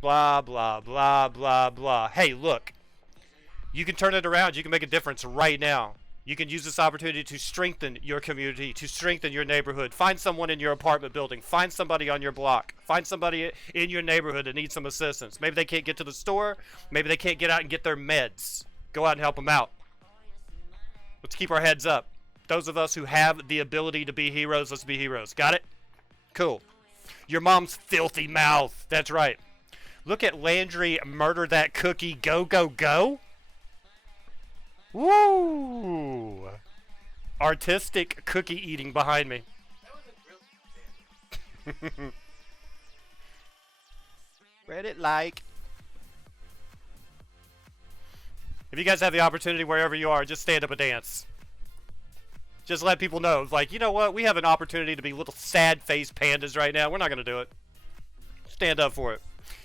Blah, blah, blah, blah, blah. Hey, look. You can turn it around. You can make a difference right now. You can use this opportunity to strengthen your community, to strengthen your neighborhood. Find someone in your apartment building. Find somebody on your block. Find somebody in your neighborhood that needs some assistance. Maybe they can't get to the store. Maybe they can't get out and get their meds. Go out and help them out. Let's keep our heads up. Those of us who have the ability to be heroes, let's be heroes. Got it? Cool. Your mom's filthy mouth. That's right. Look at Landry murder that cookie. Go, go, go. Woo! Artistic cookie eating behind me. Reddit like. If you guys have the opportunity wherever you are, just stand up and dance. Just let people know, like, you know what? We have an opportunity to be little sad-faced pandas right now. We're not going to do it. Stand up for it.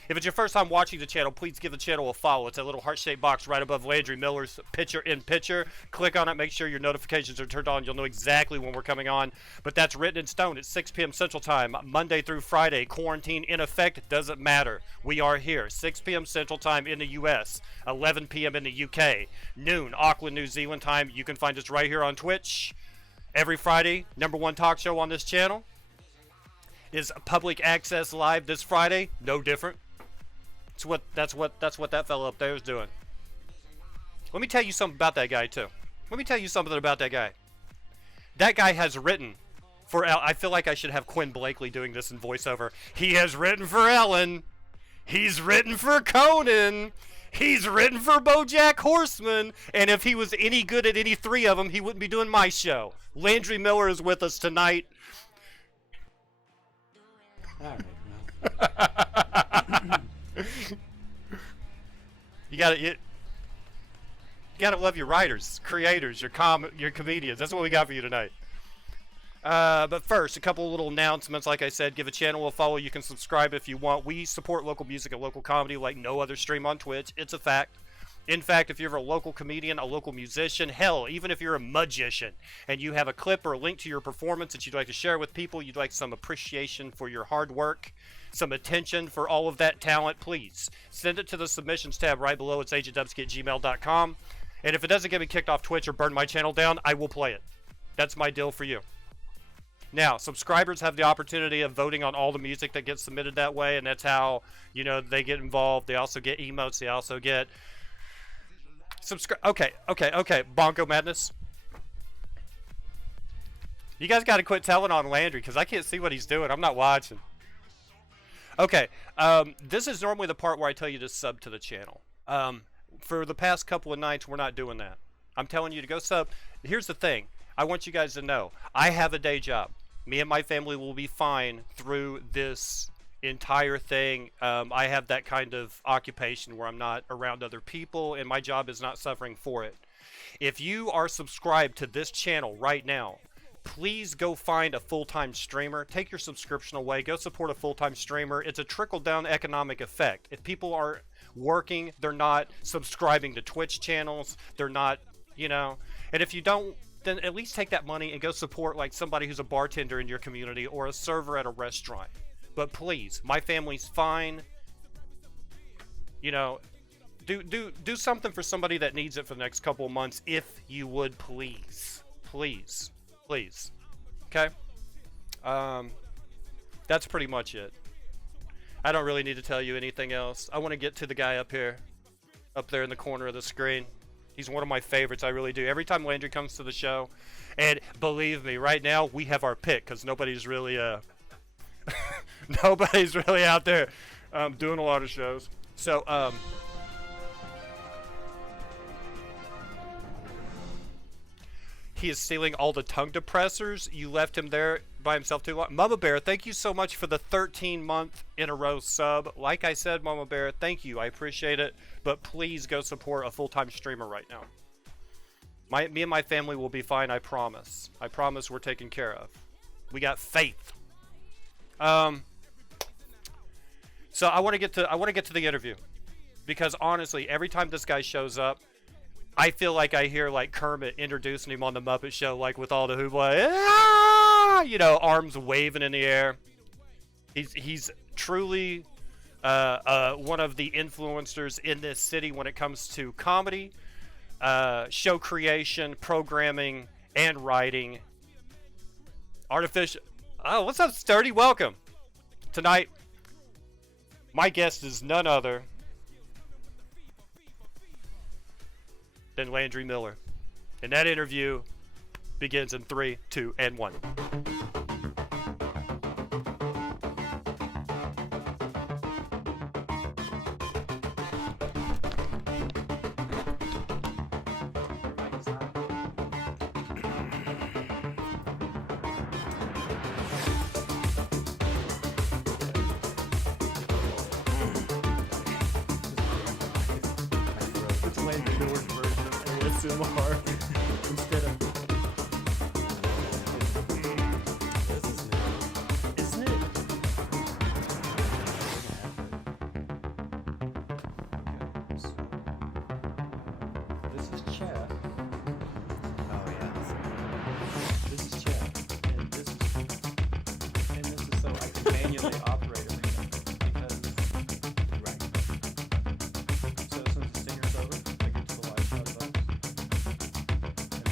If it's your first time watching the channel, please give the channel a follow. It's a little heart-shaped box right above Landry Miller's picture-in-picture. Click on it. Make sure your notifications are turned on. You'll know exactly when we're coming on. But that's written in stone. It's 6 p.m. Central Time, Monday through Friday. Quarantine in effect. Doesn't matter. We are here. 6 p.m. Central Time in the U.S., 11 p.m. in the U.K., noon, Auckland, New Zealand time. You can find us right here on Twitch. Every Friday, #1 talk show on this channel is Public Access Live this Friday. No different. That's what that fellow up there is doing. Let me tell you something about that guy too. Let me tell you something about that guy. That guy has written for I feel like I should have Quinn Blakely doing this in voiceover. He has written for Ellen. He's written for Conan. He's written for BoJack Horseman. And if he was any good at any three of them, he wouldn't be doing my show. Landry Miller is with us tonight. All right, You gotta love your writers, creators, your comedians. That's what we got for you tonight. But first, a couple of little announcements. Like I said, give a channel a follow. You can subscribe if you want. We support local music and local comedy like no other stream on Twitch. It's a fact. In fact, if you're a local comedian, a local musician, hell, even if you're a magician and you have a clip or a link to your performance that you'd like to share with people, you'd like some appreciation for your hard work, some attention for all of that talent, please send it to the submissions tab right below. It's agentdubski@gmail.com. And if it doesn't get me kicked off Twitch or burn my channel down, I will play it. That's my deal for you. Now, subscribers have the opportunity of voting on all the music that gets submitted that way, and that's how, you know, they get involved. They also get emotes. They also get Okay. Bonko Madness. You guys got to quit telling on Landry because I can't see what he's doing. I'm not watching. Okay. This is normally the part where I tell you to sub to the channel. For the past couple of nights, we're not doing that. I'm telling you to go sub. Here's the thing. I want you guys to know. I have a day job. Me and my family will be fine through this entire thing. I have that kind of occupation where I'm not around other people and my job is not suffering for it. If you are subscribed to this channel right now, please go find a full-time streamer. Take your subscription away. Go support a full-time streamer. It's a trickle-down economic effect. If people are working, they're not subscribing to Twitch channels. They're not, you know, and if you don't, then at least take that money and go support like somebody who's a bartender in your community or a server at a restaurant. But please, my family's fine. You know, do something for somebody that needs it for the next couple of months, if you would, please. Please. Please. Okay? That's pretty much it. I don't really need to tell you anything else. I want to get to the guy up here. Up there in the corner of the screen. He's one of my favorites, I really do. Every time Landry comes to the show, and believe me, right now, we have our pick, because nobody's really, nobody's really out there doing a lot of shows. So, he is stealing all the tongue depressors. You left him there by himself too long. Mama Bear, thank you so much for the 13-month in a row sub. Like I said, Mama Bear, thank you. I appreciate it. But please go support a full-time streamer right now. Me and my family will be fine, I promise. I promise we're taken care of. We got faith. So I want to get to the interview, because honestly, every time this guy shows up, I feel like I hear like Kermit introducing him on the Muppet Show, like with all the hoopla, ah! You know, arms waving in the air. He's truly one of the influencers in this city when it comes to comedy, show creation, programming, and writing. Artificial. Oh, what's up, Sturdy? Welcome. Tonight, my guest is none other than Landry Miller. And that interview begins in 3, 2, and 1. Instead of this is new, isn't it? Okay, so this is chat. Oh yeah, this is chat, and this is so I can manually operate it because right. So since the singer's over, I get to the live shot button.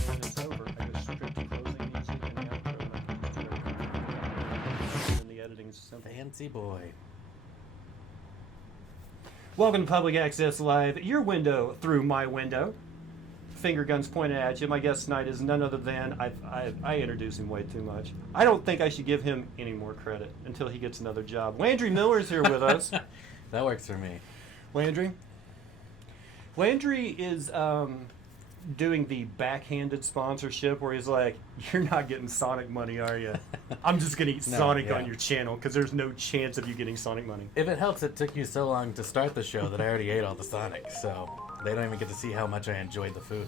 When it's over, I go straight to closing music and the outro, and I can just do everything. And the editing is simple. Fancy boy. Welcome to Public Access Live, your window through my window. Finger guns pointed at you. My guest tonight is none other than, I introduce him way too much. I don't think I should give him any more credit until he gets another job. Landry Miller's here with us. That works for me. Landry is doing the backhanded sponsorship where he's like, you're not getting Sonic money, are you? I'm just going to eat Sonic on your channel because there's no chance of you getting Sonic money. If it helps, it took you so long to start the show that I already ate all the Sonic, so they don't even get to see how much I enjoyed the food.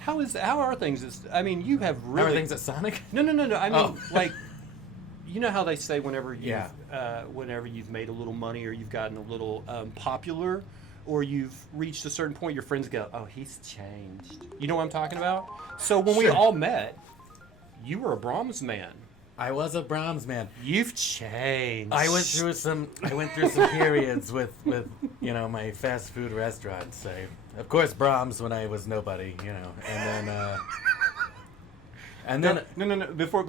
How are things? I mean, you have really... How are things at Sonic? No. I mean, like, you know how they say whenever you've made a little money or you've gotten a little popular, or you've reached a certain point, your friends go, oh, he's changed. You know what I'm talking about? So when we all met, you were a Brahms man. I was a Brahms man. You've changed. I went through some periods with my fast food restaurants. Of course, Brahms when I was nobody, and then No. Before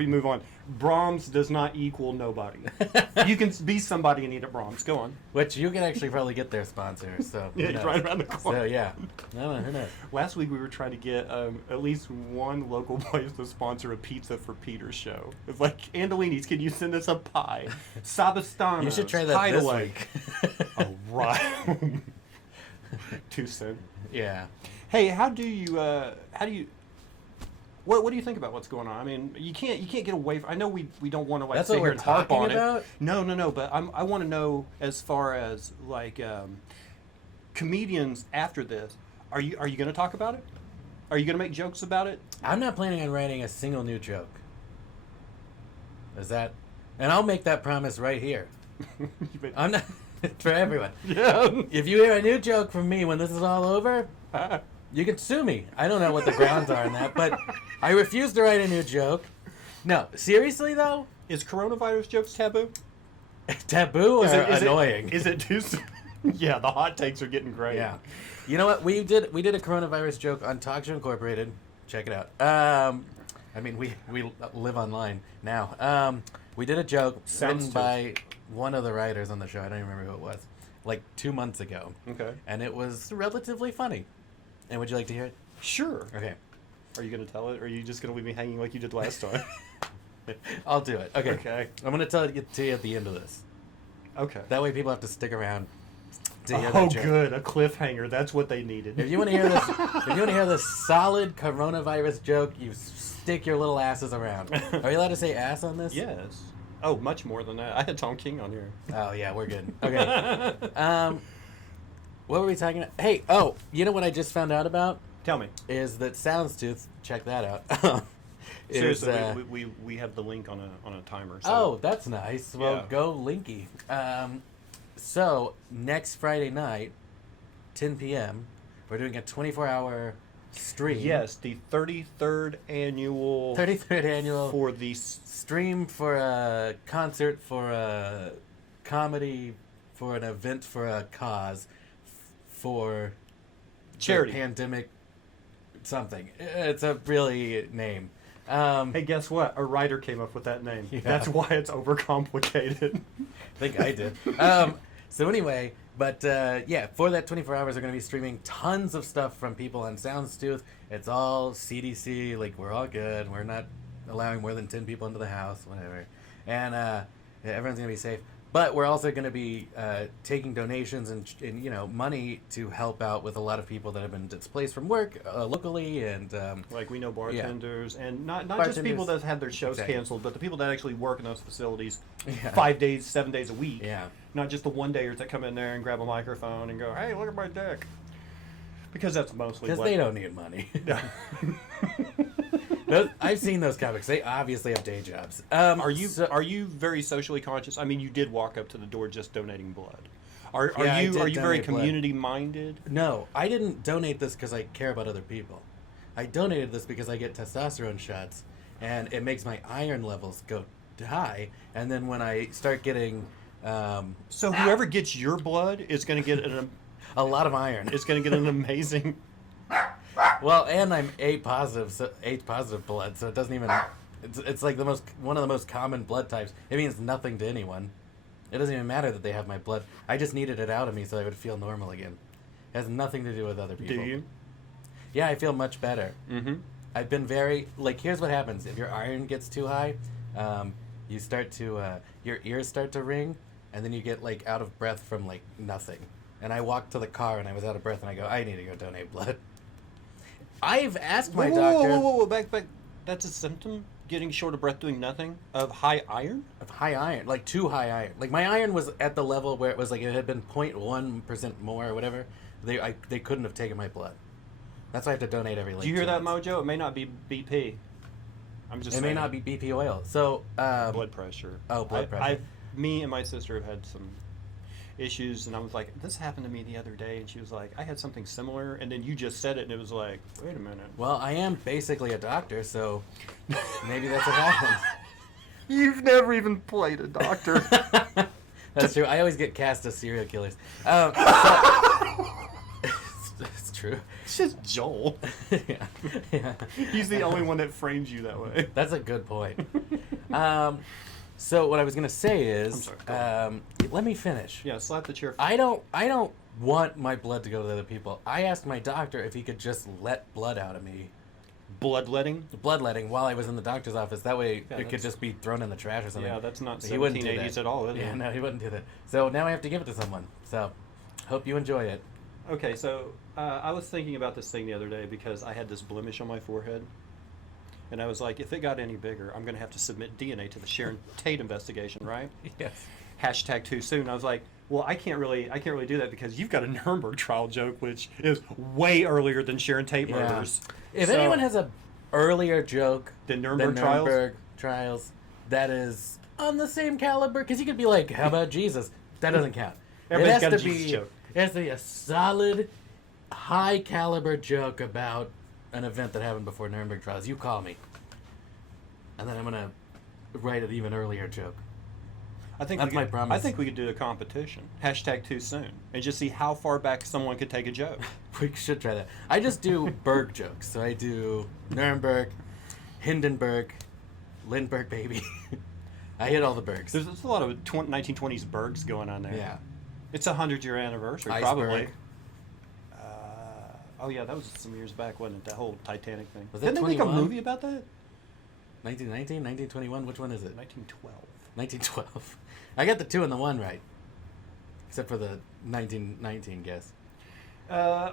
you move on, Brahms does not equal nobody. You can be somebody and eat at Brahms. Go on. Which you can actually probably get their sponsor. So yeah, he's right around the corner. So yeah, no. Last week we were trying to get at least one local place to sponsor a pizza for Peter's show. It's like, Andolini's, can you send us a pie? Sabastano. You should try that this week. Oh, right. 2 cents. Yeah. Hey, how do you? What do you think about what's going on? I mean, you can't get away from... I know we don't want to That's sit here and harp on about? it. No, but I want to know as far as comedians after this. Are you going to talk about it? Are you going to make jokes about it? I'm not planning on writing a single new joke. And I'll make that promise right here. I'm not for everyone. Yeah. If you hear a new joke from me when this is all over, you can sue me. I don't know what the grounds are in that, but I refuse to write a new joke. No, seriously though? Is coronavirus jokes taboo? Taboo or annoying? Is it too soon? Yeah, the hot takes are getting great. Yeah. You know what? We did a coronavirus joke on Talk Show Incorporated. Check it out. We live online now. We did a joke written by one of the writers on the show. I don't even remember who it was. Like 2 months ago. Okay. And it was relatively funny. And would you like to hear it? Sure. Okay. Are you going to tell it, or are you just going to leave me hanging like you did last time? I'll do it. Okay. Okay. I'm going to tell it to you at the end of this. Okay. That way people have to stick around to hear Oh, that joke. good. A cliffhanger. That's what they needed. If you want to hear this solid coronavirus joke, you stick your little asses around. Are you allowed to say ass on this? Yes. Oh, much more than that. I had Tom King on here. Oh, yeah, we're good. Okay. What were we talking about? Hey, you know what I just found out about? Tell me. Is that Soundstooth, check that out. Seriously, we have the link on a timer. So. Oh, that's nice. Well, Yeah. go Linky. So, next Friday night, 10 p.m., we're doing a 24-hour stream. Yes, the 33rd annual... 33rd annual... For the... Stream for a concert for a comedy for an event for a cause for charity the pandemic something. It's a really name. Hey, guess what? A writer came up with that name. Yeah. That's why it's overcomplicated. I think I did. So anyway, but yeah, for that 24 hours, we're going to be streaming tons of stuff from people on Soundstooth. It's all CDC, like we're all good. We're not allowing more than 10 people into the house, whatever. And yeah, everyone's going to be safe. But we're also going to be taking donations and money to help out with a lot of people that have been displaced from work locally, and Like we know bartenders, and not just Bartenders. people that have their shows Exactly. canceled, but the people that actually work in those facilities Yeah. 5 days, 7 days a week. Yeah. Not just the one-dayers that come in there and grab a microphone and go, "Hey, look at my dick," because that's mostly Because what they don't need money. Yeah. I've seen those comics. They obviously have day jobs. Are you very socially conscious? I mean, you did walk up to the door just donating blood. Are Yeah, I you did very donate blood. community minded? No, I didn't donate this because I care about other people. I donated this because I get testosterone shots, and it makes my iron levels go high. And then when I start getting So whoever gets your blood is going to get a lot of iron, is going to get an amazing. well, and I'm A positive, so H positive blood, so it doesn't even. It's like one of the most common blood types. It means nothing to anyone. It doesn't even matter that they have my blood. I just needed it out of me so I would feel normal again. It has nothing to do with other people. Do you? Yeah, I feel much better. Mm-hmm. I've been here's what happens. If your iron gets too high, you start to, your ears start to ring, and then you get, out of breath from, nothing. And I walked to the car, and I was out of breath, and I go, I need to go donate blood. I've asked my doctor... Whoa, back. That's a symptom? Getting short of breath doing nothing? Of high iron? Of high iron, too high iron. My iron was at the level where it was it had been 0.1% more or whatever. They couldn't have taken my blood. That's why I have to donate every. Do you hear that, Mojo? It may not be BP. I'm just. It saying. may not be BP oil. So Blood pressure. Oh, blood pressure. Me and my sister have had some issues, and I was like, "This happened to me the other day," and she was like, "I had something similar," and then you just said it, and it was like, "Wait a minute." Well, I am basically a doctor, so maybe that's what happened. You've never even played a doctor. That's true. I always get cast as serial killers. It's true. It's just Joel. yeah. He's the only one that frames you that way. That's a good point. So what I was gonna say is, I'm sorry, let me finish. Yeah, slap the chair. I don't want my blood to go to other people. I asked my doctor if he could just let blood out of me. Bloodletting? Bloodletting while I was in the doctor's office. That way Yeah, it could that's- just be thrown in the trash or something. Yeah, that's not But he wouldn't do 1780s that. at all, is it? Yeah, no, he wouldn't do that. So now I have to give it to someone. So hope you enjoy it. Okay, so I was thinking about this thing the other day because I had this blemish on my forehead. And I was like, if it got any bigger, I'm going to have to submit DNA to the Sharon Tate investigation, right? Yes. Hashtag too soon. I was like, well, I can't really do that because you've got a Nuremberg trial joke, which is way earlier than Sharon Tate Yeah. murders. If So- anyone has a earlier joke The than Nuremberg trials? Nuremberg trials that is on the same caliber, because you could be like, how about Jesus? That doesn't count. Everybody's got a to Jesus be, joke. It has to be a solid, high caliber joke about an event that happened before Nuremberg trials. You call me. And then I'm going to write an even earlier joke. I think That's my promise. I think we could do a competition. Hashtag too soon. And just see how far back someone could take a joke. We should try that. I just do Berg jokes. So I do Nuremberg, Hindenburg, Lindbergh baby. I hit all the Bergs. There's a lot of 1920s Bergs going on there. Yeah. It's a 100-year anniversary, Iceberg. probably. Oh yeah, that was some years back, wasn't it? That whole Titanic thing. Was that Didn't they make a 21? movie about that? 1919, 1921, which one is it? 1912. 1912. I got the 2 and the 1 right. Except for the 1919 guess.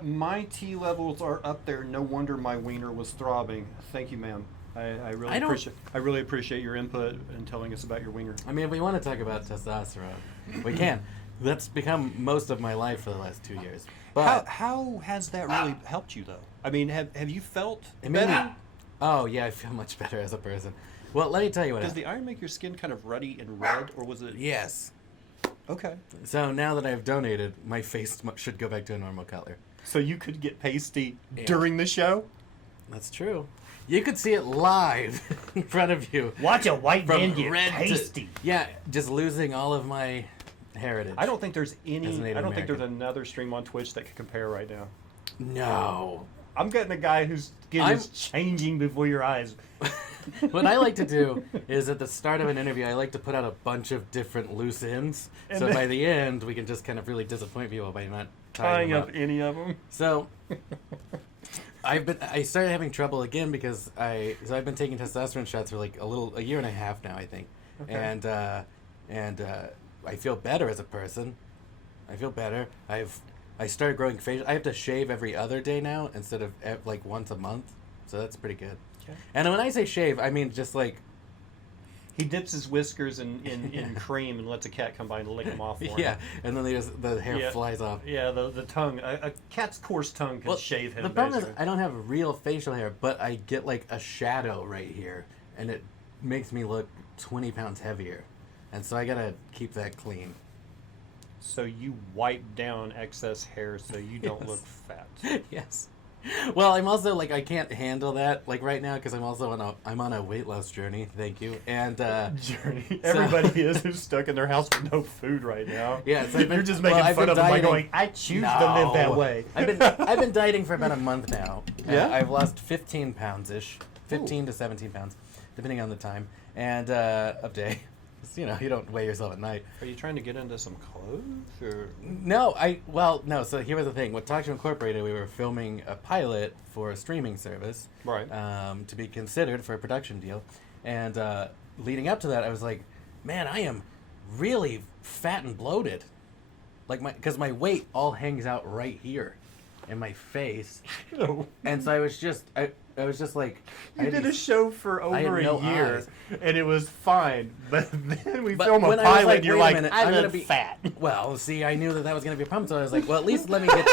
My T levels are up there. No wonder my wiener was throbbing. Thank you, ma'am. I really appreciate your input and telling us about your wiener. I mean, if we want to talk about testosterone, we can. That's become most of my life for the last 2 years. But How has that really helped you, though? I mean, have you felt it made better? me, oh yeah, I feel much better as a person. Well, let me tell you what Does happened. the iron make your skin kind of ruddy and red, or was it? Yes. Okay. So now that I've donated, my face should go back to a normal color. So you could get pasty Yeah. during the show? That's true. You could see it live in front of you. Watch a white From man get red pasty. to, yeah, just losing all of my heritage. I don't think there's As a any. Native I don't think there's American. another stream on Twitch that could compare right now. No. I'm getting a guy whose skin is changing before your eyes. What I like to do is at the start of an interview, I like to put out a bunch of different loose ends. And So then- by the end, we can just kind of really disappoint people by not tying Tying them up any of them. So I started having trouble again because I've been taking testosterone shots for like a year and a half now, I think. Okay. And I feel better as a person. I feel better. I started growing facial. I have to shave every other day now instead of like once a month. So that's pretty good. Okay. And when I say shave, I mean just like He dips his whiskers in cream and lets a cat come by and lick them off for him. yeah, and then the hair Yeah. flies off. Yeah, the tongue. A cat's coarse tongue can shave him. The problem is basically. I don't have real facial hair, but I get like a shadow right here, and it makes me look 20 pounds heavier, and so I gotta keep that clean. So you wipe down excess hair so you don't Yes. look fat. Yes. Well, I'm also like I can't handle that like right now because I'm also on a weight loss journey. Thank you. And Journey. Everybody is who's stuck in their house with no food right now. Yeah, so I've been- You're just well, making I've fun been of them by dieting. going, I choose to live that way. I've been dieting for about a month now. Yeah? I've lost 15 pounds ish, 15 to 17 pounds, depending on the time and of day. You know, you don't weigh yourself at night. Are you trying to get into some clothes or? No, no. So here was the thing. With Talk Show Incorporated, we were filming a pilot for a streaming service, Right. to be considered for a production deal. And leading up to that, I was like, man, I am really fat and bloated. Like because my weight all hangs out right here, in my face. No. And so I was just like, You did a show for I had over no a year, eyes. and it was fine. But then we But film a when I was pilot, like, and you're wait a like, minute, I I'm gonna look be fat. Well, see, I knew that was gonna be a problem, so I was like, well, at least let me get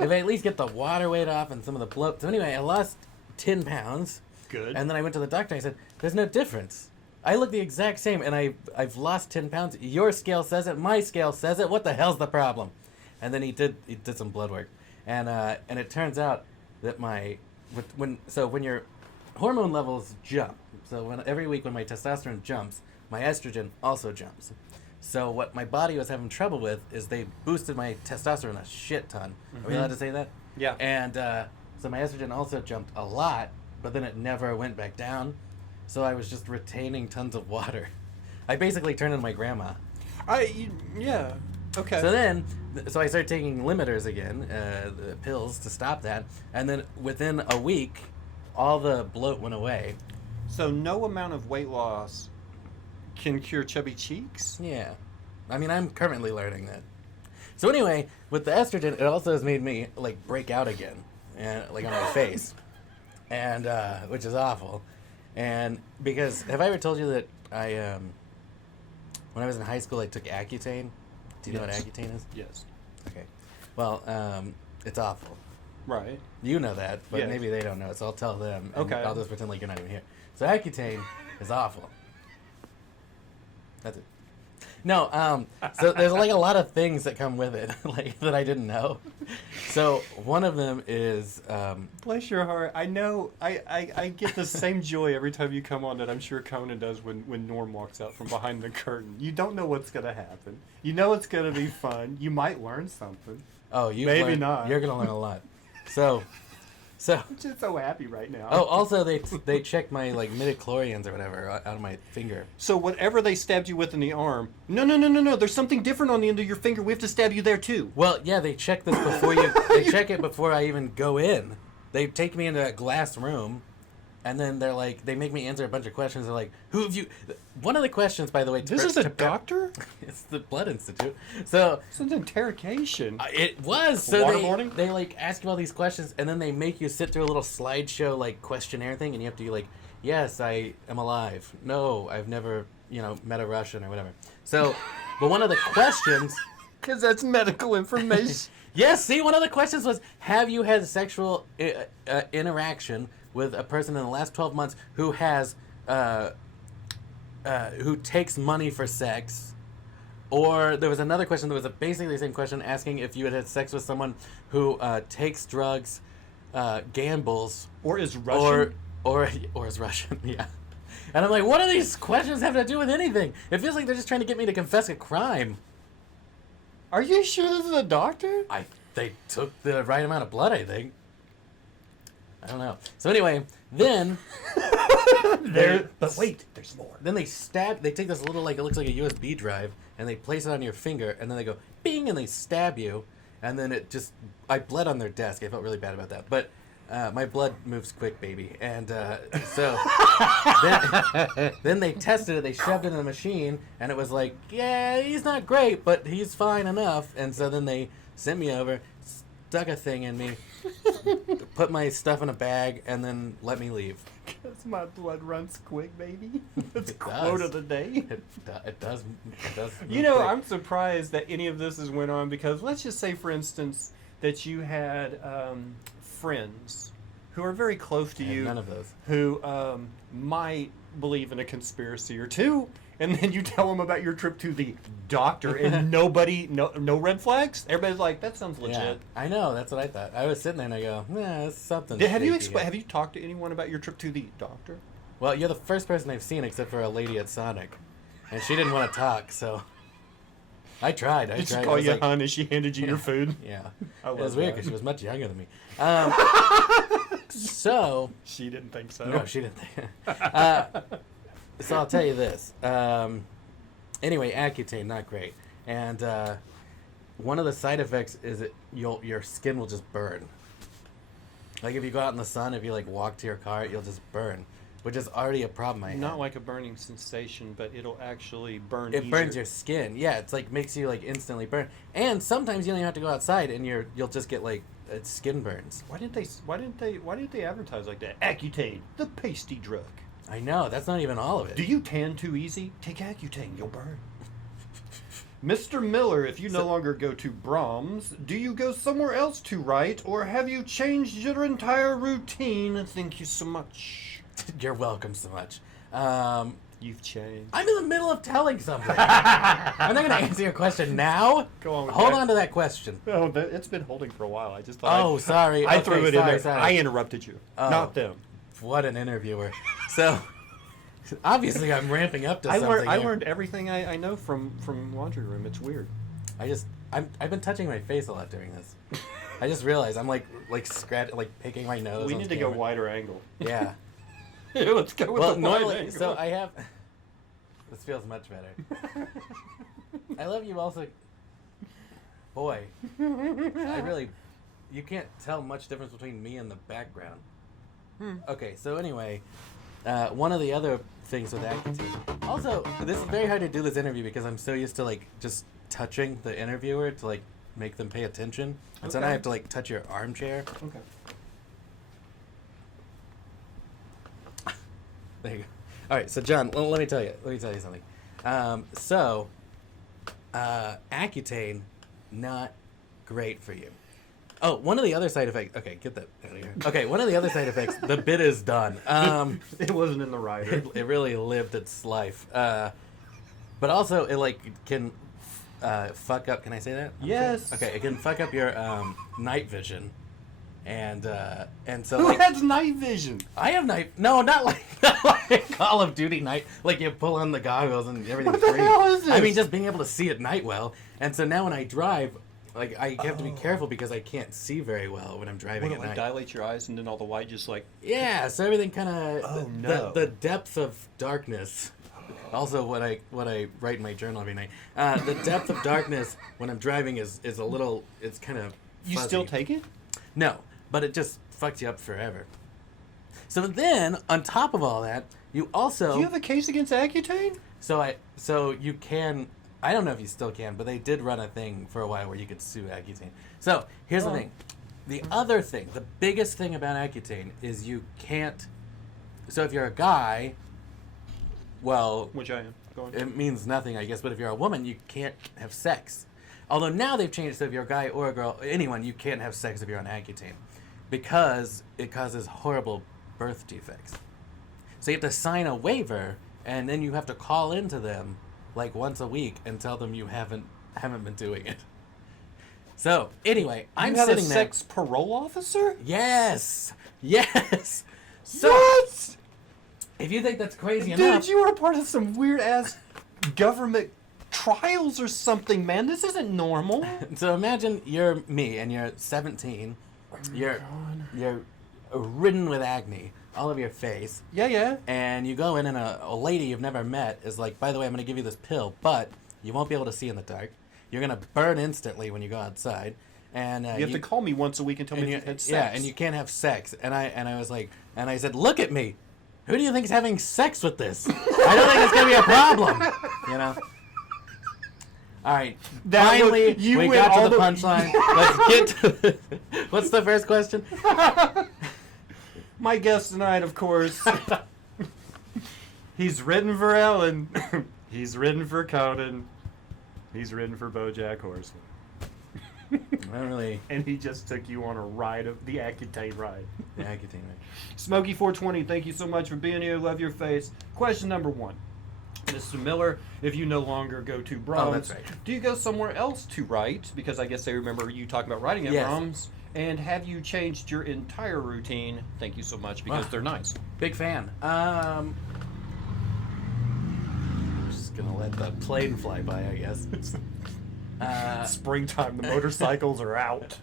if I at least get the water weight off and some of the bloat. So anyway, I lost 10 pounds, Good. and then I went to the doctor. I said, "There's no difference. I look the exact same, and I've lost 10 pounds. Your scale says it. My scale says it. What the hell's the problem?" And then he did some blood work, and it turns out that when your hormone levels jump, so every week when my testosterone jumps, my estrogen also jumps. So what my body was having trouble with is they boosted my testosterone a shit ton. Are we allowed to say that? Yeah. And so my estrogen also jumped a lot, but then it never went back down. So I was just retaining tons of water. I basically turned into my grandma. Yeah. Okay. So I started taking limiters again, the pills to stop that, and then within a week, all the bloat went away. So no amount of weight loss can cure chubby cheeks? Yeah. I mean, I'm currently learning that. So anyway, with the estrogen, it also has made me, like, break out again, and like, on my face, and, which is awful. And because, have I ever told you that when I was in high school, I took Accutane? Do you know what Yes. Accutane is? Yes. Okay. Well, it's awful. Right. You know that, but Yes. maybe they don't know it, so I'll tell them. And Okay. I'll just pretend like you're not even here. So Accutane is awful. That's it. No, so there's like a lot of things that come with it, like that I didn't know. So one of them is Bless your heart. I know. I get the same joy every time you come on that I'm sure Conan does when Norm walks out from behind the curtain. You don't know what's going to happen. You know it's going to be fun. You might learn something. Maybe not. You're gonna learn a lot. So I'm just so happy right now. oh, also they checked my like midichlorians or whatever out of my finger. So whatever they stabbed you with in the arm, no. There's something different on the end of your finger. We have to stab you there too. Well, yeah, they check this before they check it before I even go in. They take me into a glass room, and then they're like, they make me answer a bunch of questions. They're like, who have you? One of the questions, by the way, This is a doctor? It's the Blood Institute. So It's an interrogation. it was. So Waterboarding? they like ask you all these questions, and then they make you sit through a little slideshow like questionnaire thing, and you have to be like, yes, I am alive. No, I've never met a Russian or whatever. So, but one of the questions. Because that's medical information. Yes, see, one of the questions was, have you had sexual interaction with a person in the last 12 months who has, who takes money for sex? Or there was another question that was basically the same question, asking if you had had sex with someone who takes drugs, gambles, Or is Russian? or is Russian, yeah. And I'm like, what do these questions have to do with anything? It feels like they're just trying to get me to confess a crime. Are you sure this is a doctor? They took the right amount of blood, I think. I don't know. So anyway, then But wait, there's more. Then they take this little, like, it looks like a USB drive, and they place it on your finger, and then they go, bing, and they stab you, and then I bled on their desk. I felt really bad about that. But my blood moves quick, baby. And so then they tested it, they shoved it in a machine, and it was like, yeah, he's not great, but he's fine enough. And so then they sent me over, stuck a thing in me, put my stuff in a bag, and then let me leave. Because my blood runs quick, baby. That's It quote does. of the day. It does. You know, I'm surprised that any of this has went on because let's just say, for instance, that you had friends who are very close to you. None of those. Who might believe in a conspiracy or two, and then you tell them about your trip to the doctor, and no red flags. Everybody's like, that sounds legit. Yeah, I know. That's what I thought. I was sitting there and I go, yeah, it's something. Have you shaky here." have you talked to anyone about your trip to the doctor? Well, you're the first person I've seen except for a lady at Sonic, and she didn't want to talk. So I tried. Did she I call was you like, hon as she handed you your food? Yeah, I it was love weird that. because she was much younger than me. So She didn't think so. no, she didn't. So I'll tell you this. Anyway, Accutane, not great, and one of the side effects is that your skin will just burn. Like if you go out in the sun, if you like walk to your car, you'll just burn, which is already a problem I have. Not like a burning sensation, but it'll actually burn. It burns easier. your skin. Yeah, it's like makes you like instantly burn. And sometimes you don't even have to go outside, and you'll just get like skin burns. Why didn't they advertise like that? Accutane, the pasty drug. I know that's not even all of it. Do you tan too easy? Take Accutane, you'll burn. Mr. Miller, if you no longer go to Brahms, do you go somewhere else to write, or have you changed your entire routine? Thank you so much. You're welcome so much. You've changed. I'm in the middle of telling something. I'm not going to answer your question now. Go on with Hold that. on to that question. Oh, it's been holding for a while. I just thought. Oh, sorry. I Okay, threw it in there. sorry. I interrupted you, Oh. not them. What an interviewer. So, obviously, I'm ramping up to I something. here. learned everything I know from Laundry Room. It's weird. I've been touching my face a lot during this. I just realized I'm like picking my nose. We on need to go camera. wider angle. Yeah. Let's go with Well, the wide normally, angle. so I have. This feels much better. I love you also. Boy, I really. You can't tell much difference between me and the background. Okay, so anyway, one of the other things with Accutane. Also, this is very hard to do this interview because I'm so used to like just touching the interviewer to like make them pay attention, and so now I Okay. have to like touch your armchair. Okay. There you go. All right, so John, let me tell you something. Accutane, not great for you. Oh, one of the other side effects. Okay, get that out of here. Okay, one of the other side effects. The bit is done. It wasn't in the rider. It really lived its life. But also, it like can fuck up. Can I say that? Yes. Okay, it can fuck up your night vision, and so Who like, has night vision? I have night. No, not like Call of Duty night. Like you pull on the goggles and everything's What the green. hell is this? I mean, just being able to see at night well. And so now when I drive, like I have to be careful because I can't see very well when I'm driving What, at like night. dilate your eyes and then all the white just like. Yeah, so everything kind of Oh, no. the depth of darkness. Also, what I write in my journal every night. The depth of darkness when I'm driving is a little. It's kind of. You still take it? No, but it just fucks you up forever. So then, on top of all that, you also Do you have a case against Accutane? so you can. I don't know if you still can, but they did run a thing for a while where you could sue Accutane. So here's the thing. The other thing, the biggest thing about Accutane is you can't. So if you're a guy, well, Which I am. Go on. it means nothing, I guess. But if you're a woman, you can't have sex. Although now they've changed, so if you're a guy or a girl, anyone, you can't have sex if you're on Accutane, because it causes horrible birth defects. So you have to sign a waiver, and then you have to call into them like once a week and tell them you haven't been doing it. So anyway, I'm you have sitting a there. sex parole officer? Yes. So What? if you think that's crazy Dude, enough, you are part of some weird ass government trials or something, man. This isn't normal. So imagine you're me and you're 17. You're ridden with acne all over your face. Yeah. And you go in and a lady you've never met is like, by the way, I'm going to give you this pill, but you won't be able to see in the dark. You're going to burn instantly when you go outside. And you have to call me once a week and tell me if you've had sex. Yeah, and you can't have sex. And I was like, and I said, look at me. Who do you think is having sex with this? I don't think it's going to be a problem. You know? All right. Finally, we got to the punchline. Let's get to what's the first question? My guest tonight, of course. He's ridden for Ellen. He's ridden for Conan. He's ridden for BoJack Horseman. I don't really. And he just took you on a ride of the Accutane ride. The Accutane ride. Smokey420, thank you so much for being here. Love your face. Question number 1. Mr. Miller, if you no longer go to Brahms, that's right. do you go somewhere else to write? Because I guess they remember you talking about writing at Yes. Brahms. And have you changed your entire routine? Thank you so much, because they're nice. Big fan. I'm just gonna let the plane fly by, I guess. Springtime, the motorcycles are out.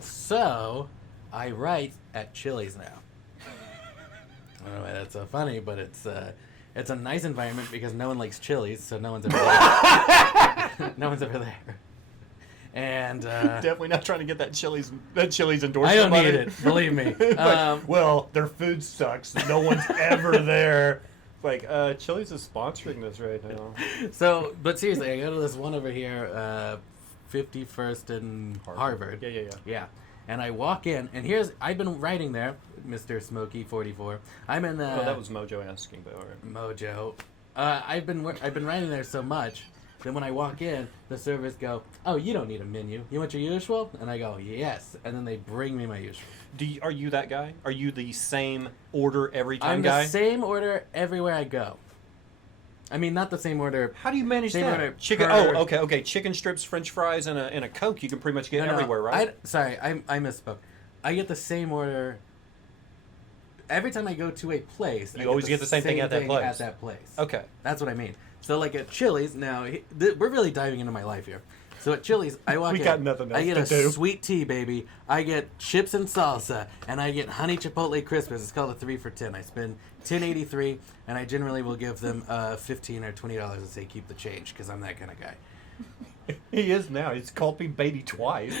So I write at Chili's now. I don't know why that's so funny, but it's a nice environment because no one likes Chili's, so no one's ever there. No one's ever there. And Definitely not trying to get that Chili's endorsement. I don't money. need it, believe me. Well, their food sucks. No one's ever there. Like, Chili's is sponsoring this right now. So, but seriously, I go to this one over here, 51st and Harvard. Yeah. And I walk in, and I've been writing there, Mr. Smokey44. I'm in the... Well, that was Mojo asking, but all right. Mojo. I've been writing there so much that when I walk in, the servers go, "Oh, you don't need a menu. You want your usual?" And I go, "Yes." And then they bring me my usual. Are you that guy? Are you the same order every time I'm guy? the same order everywhere I go. I mean, not the same order. How do you manage Same that? order Chicken. per- Oh, okay. Chicken strips, French fries, and a Coke. You can pretty much get No, everywhere, right? I misspoke. I get the same order every time I go to a place. You always get the same thing at that place. At that place. Okay. That's what I mean. So, like at Chili's, now we're really diving into my life here. So at Chili's, I walk in. We got nothing else I get to a do. sweet tea, baby. I get chips and salsa, and I get honey chipotle crispers. It's called a 3 for $10. I spend $10.83, and I generally will give them $15 or $20 and say keep the change because I'm that kind of guy. He is now. He's called me baby twice.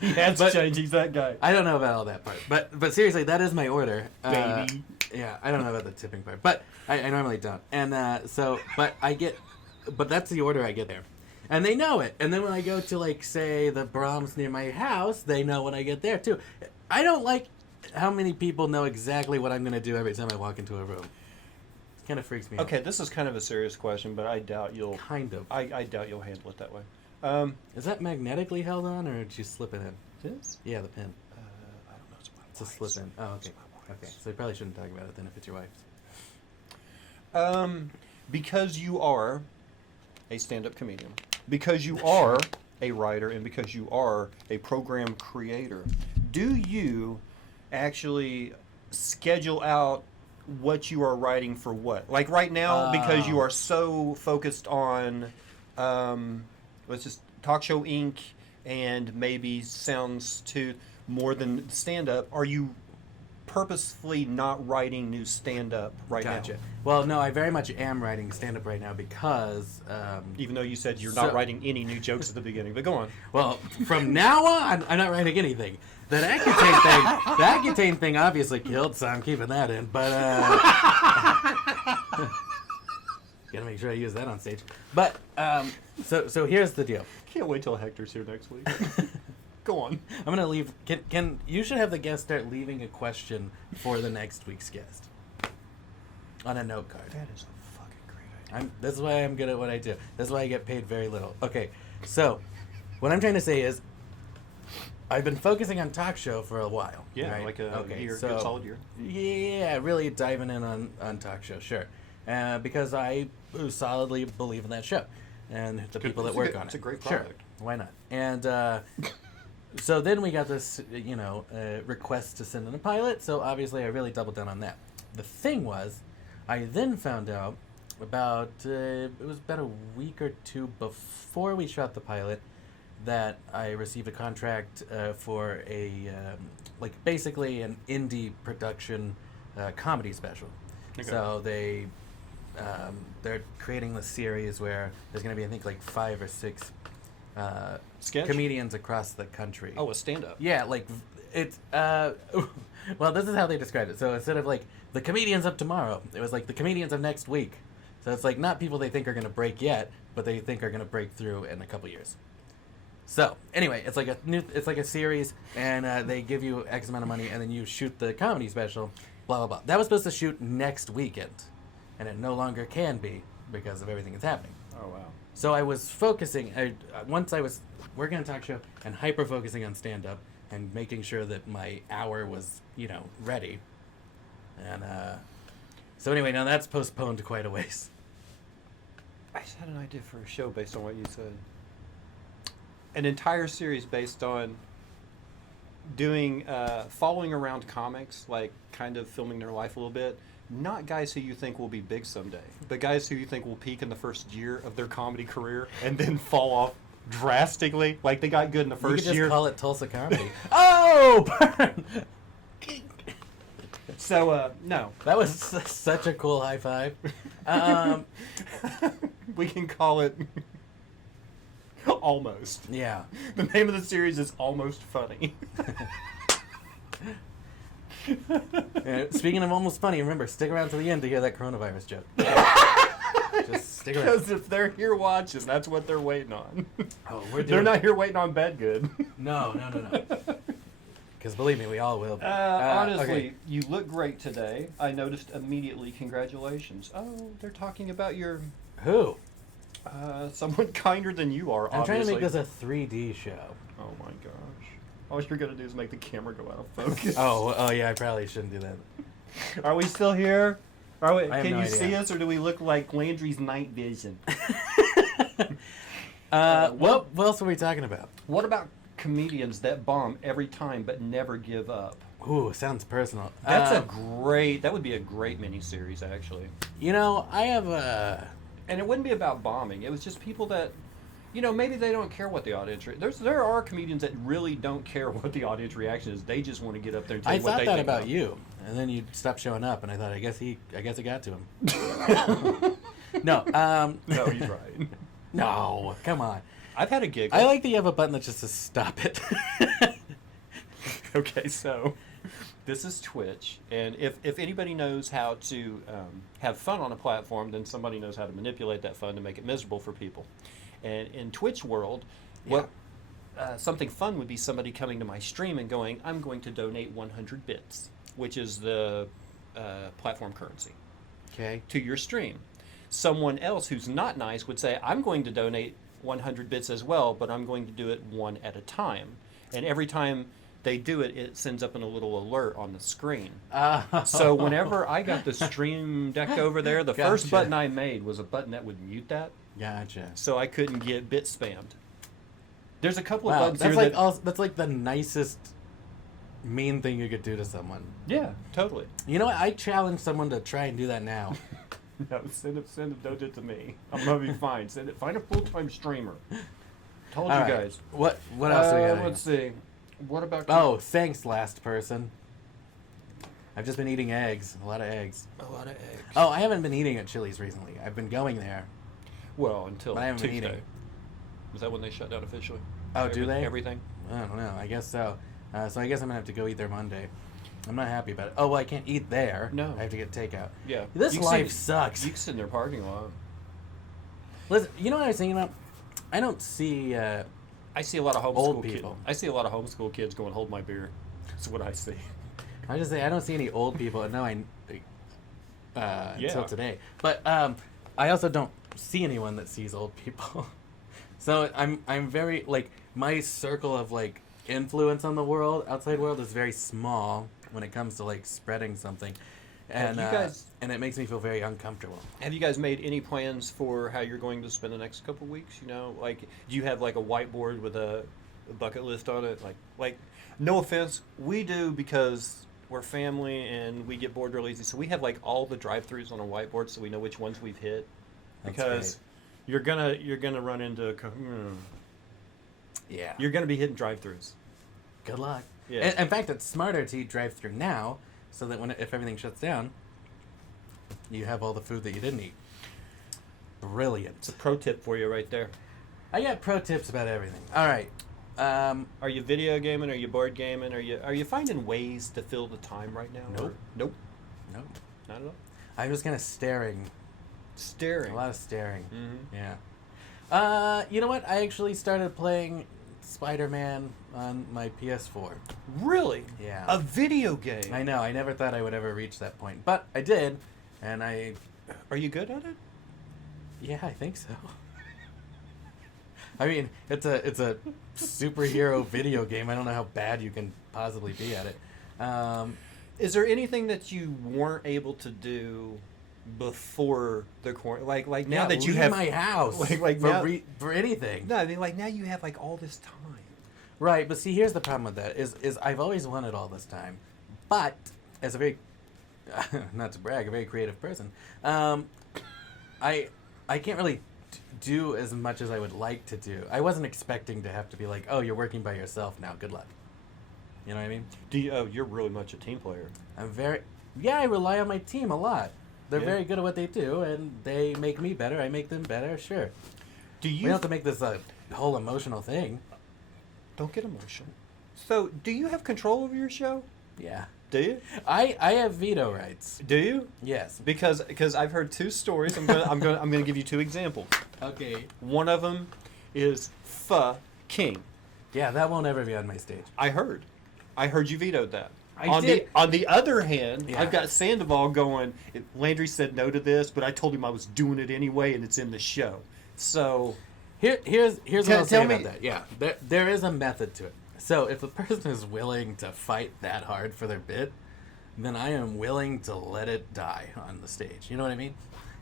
He has changed. He's that guy. I don't know about all that part, but seriously, that is my order. Baby. Yeah, I don't know about the tipping part, but I normally don't. And but that's the order I get there. And they know it. And then when I go to, like, say, the Brahms near my house, they know when I get there, too. I don't like how many people know exactly what I'm going to do every time I walk into a room. It kind of freaks me out. Okay, this is kind of a serious question, but I doubt you'll... Kind of. I doubt you'll handle it that way. Is that magnetically held on, or did you slip it in? This? Yeah, the pin. I don't know. It's my It's a slip in. Oh, okay. Okay, so you probably shouldn't talk about it then if it's your wife's. Because you are a stand-up comedian, because you are a writer, and because you are a program creator, do you actually schedule out what you are writing for what? Like right now, because you are so focused on, let's just Talk Show Inc. and maybe Sounds to more than stand-up, are you purposefully not writing new stand-up right now? Gotcha. Well, no, I very much am writing stand-up right now because... Even though you said you're not writing any new jokes at the beginning, but go on. Well, from now on, I'm not writing anything. That Accutane thing obviously killed, so I'm keeping that in, but... gotta make sure I use that on stage. But, so here's the deal. Can't wait till Hector's here next week. Go on. I'm gonna leave... Can you should have the guest start leaving a question for the next week's guest. On a note card. That is a fucking great idea. This is why I'm good at what I do. This is why I get paid very little. Okay, so what I'm trying to say is I've been focusing on talk show for a while. Yeah, right? like a year, so, good solid year. Yeah, really diving in on talk show, sure. Because I solidly believe in that show and the people that work on it. It's a great product. Sure, why not? And so then we got this, request to send in a pilot. So obviously I really doubled down on that. The thing was, I then found out it was about a week or two before we shot the pilot that I received a contract for basically an indie production comedy special. Okay. So they're creating this series where there's going to be, I think, like 5 or 6 Sketch? comedians across the country. Oh, a stand-up. Yeah, like it's well, this is how they described it. So instead of like the comedians of tomorrow, it was like the comedians of next week. So it's like not people they think are going to break yet, but they think are going to break through in a couple years. So anyway, it's like a series, and they give you X amount of money, and then you shoot the comedy special. Blah blah blah. That was supposed to shoot next weekend, and it no longer can be because of everything that's happening. Oh, wow. So I was focusing. Once I was working on talk show and hyper focusing on stand up and making sure that my hour was ready. And so anyway, now that's postponed quite a ways. I just had an idea for a show based on what you said. An entire series based on doing following around comics, like kind of filming their life a little bit. Not guys who you think will be big someday, but guys who you think will peak in the first year of their comedy career and then fall off drastically. Like they got good in the first you could year. just call it Tulsa Comedy. Oh, burn! So no, That was such a cool high five. we can call it Almost. Yeah. The name of the series is Almost Funny. Speaking of almost funny, remember, stick around to the end to hear that coronavirus joke. Just stick around. Because if they're here watching, that's what they're waiting on. Oh, we're doing They're not here waiting on bed good. No. Because believe me, we all will be. Honestly, okay. you look great today. I noticed immediately. Congratulations. Oh, they're talking about your Who? someone kinder than you are. I'm trying to make obviously. this a 3D show. Oh my gosh! All you're gonna do is make the camera go out of focus. Oh yeah, I probably shouldn't do that. Are we still here? Are we? I have Can no you idea. see us, or do we look like Landry's night vision? What else are we talking about? What about comedians that bomb every time but never give up? Ooh, sounds personal. That's that would be a great miniseries, actually. I have a. And it wouldn't be about bombing. It was just people that, maybe they don't care what the audience. There are comedians that really don't care what the audience reaction is. They just want to get up there and tell I you what thought they that think about you, and then you stopped showing up, and I thought, I guess it got to him. No, No, he's right. no, come on. I've had a gig. I like that you have a button that just says stop it. Okay, so this is Twitch, and if anybody knows how to have fun on a platform, then somebody knows how to manipulate that fun to make it miserable for people. And in Twitch world, something fun would be somebody coming to my stream and going, "I'm going to donate 100 bits," which is the platform currency, Okay. to your stream. Someone else who's not nice would say, "I'm going to donate 100 bits as well, but I'm going to do it one at a time." And every time they do it, it sends up a little alert on the screen. So whenever I got the stream deck over there, the first Gotcha. button I made was a button that would mute that, Gotcha. so I couldn't get bit spammed. There's a couple of Wow, buttons that's here like that's like the nicest mean thing you could do to someone. Yeah, totally. You know what? I challenge someone to try and do that now. No, send it, don't do it to me. I'm gonna be fine. Send it. Find a full-time streamer. Told All you right. guys. What else do we got? Let's see. What about? Oh, thanks, last person. I've just been eating eggs. A lot of eggs. A lot of eggs. Oh, I haven't been eating at Chili's recently. I've been going there. Well, until But I haven't been Tuesday. eating. Was that when they shut down officially? Oh, do they? Everything. I don't know. I guess so. So I guess I'm gonna have to go eat there Monday. I'm not happy about it. Oh, well, I can't eat there. No. I have to get takeout. Yeah. This You can life sit- sucks. You can sit in their parking lot. Listen, you know what I was thinking about? I don't see. I see a lot of homeschool Old kids. people. I see a lot of homeschool kids going, "Hold my beer." That's what I see. I just say I don't see any old people, and no, until today. But I also don't see anyone that sees old people. So I'm very like my circle of like influence on the world, outside world, is very small when it comes to like spreading something, and Have you guys- and it makes me feel very uncomfortable. Have you guys made any plans for how you're going to spend the next couple of weeks? Like, do you have like a whiteboard with a bucket list on it? Like, no offense, we do because we're family and we get bored real easy. So we have like all the drive-throughs on a whiteboard, so we know which ones we've hit. That's Because you're gonna run into Yeah. you're gonna be hitting drive-throughs. Good luck. Yeah. In fact, it's smarter to eat drive-through now, so that if everything shuts down, you have all the food that you didn't eat. Brilliant. It's a pro tip for you right there. I got pro tips about everything. All right. Are you video gaming? Are you board gaming? Are you finding ways to fill the time right now? Nope. Or- nope. No. Not at all. I'm just gonna staring. Staring. A lot of staring. Mm-hmm. Yeah. You know what? I actually started playing Spider-Man on my PS4. Really? Yeah. A video game. I know. I never thought I would ever reach that point, but I did, and Are you good at it? yeah, I think so. I mean, it's a superhero video game. I don't know how bad you can possibly be at it. Is there anything that you weren't able to do before the quarantine? Like now that you leave have my house like now, for anything. No, I mean like now you have like all this time. Right, but see, here's the problem with that is I've always wanted all this time, but as a very not to brag, a very creative person, I can't really do as much as I would like to do. I wasn't expecting to have to be like, oh, you're working by yourself now. Good luck. You know what I mean? You're really much a team player. I rely on my team a lot. They're Yeah. very good at what they do, and they make me better. I make them better. Sure. Do you We don't have to make this a whole emotional thing. don't get emotional? So, do you have control over your show? Yeah. Do you? I have veto rights. Do you? Yes. Because I've heard two stories. I'm gonna give you two examples. Okay. One of them is King. Yeah, that won't ever be on my stage. I heard you vetoed that. I did. On the other hand, Yeah. I've got Sandoval going. Landry said no to this, but I told him I was doing it anyway, and it's in the show. So Here's what Tell- I'll say tell about me- that. Yeah, there is a method to it. So if a person is willing to fight that hard for their bit, then I am willing to let it die on the stage. You know what I mean?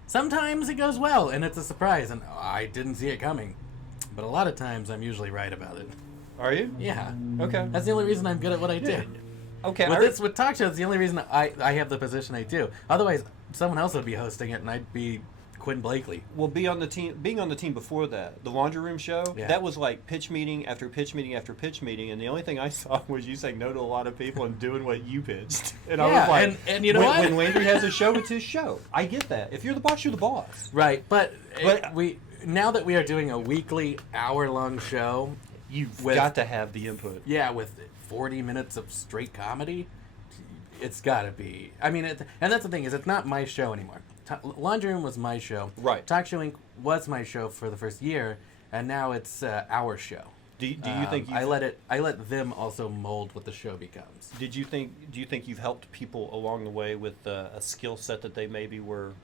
Sometimes it goes well, and it's a surprise, and I didn't see it coming. But a lot of times, I'm usually right about it. are you? Yeah. Okay. That's the only reason I'm good at what I do. Okay. With talk shows, the only reason I have the position I do. Otherwise, someone else would be hosting it, and I'd be Quinn Blakely. Well, being on the team before that, the Laundry Room show, Yeah. that was like pitch meeting after pitch meeting after pitch meeting, and the only thing I saw was you saying no to a lot of people and doing what you pitched. And I was like, and you know when, what? when Landry has a show, it's his show. I get that. If you're the boss, you're the boss. Right, but But- we now that we are doing a weekly hour-long show, You've With- got to have the input. yeah, with 40 minutes of straight comedy, it's got to be. I mean, and that's the thing is, it's not my show anymore. Laundry Room was my show. Right. Talk Show Inc. was my show for the first year, and now it's our show. Do you think I let them also mold what the show becomes. do you think you've helped people along the way with a skill set that they maybe were,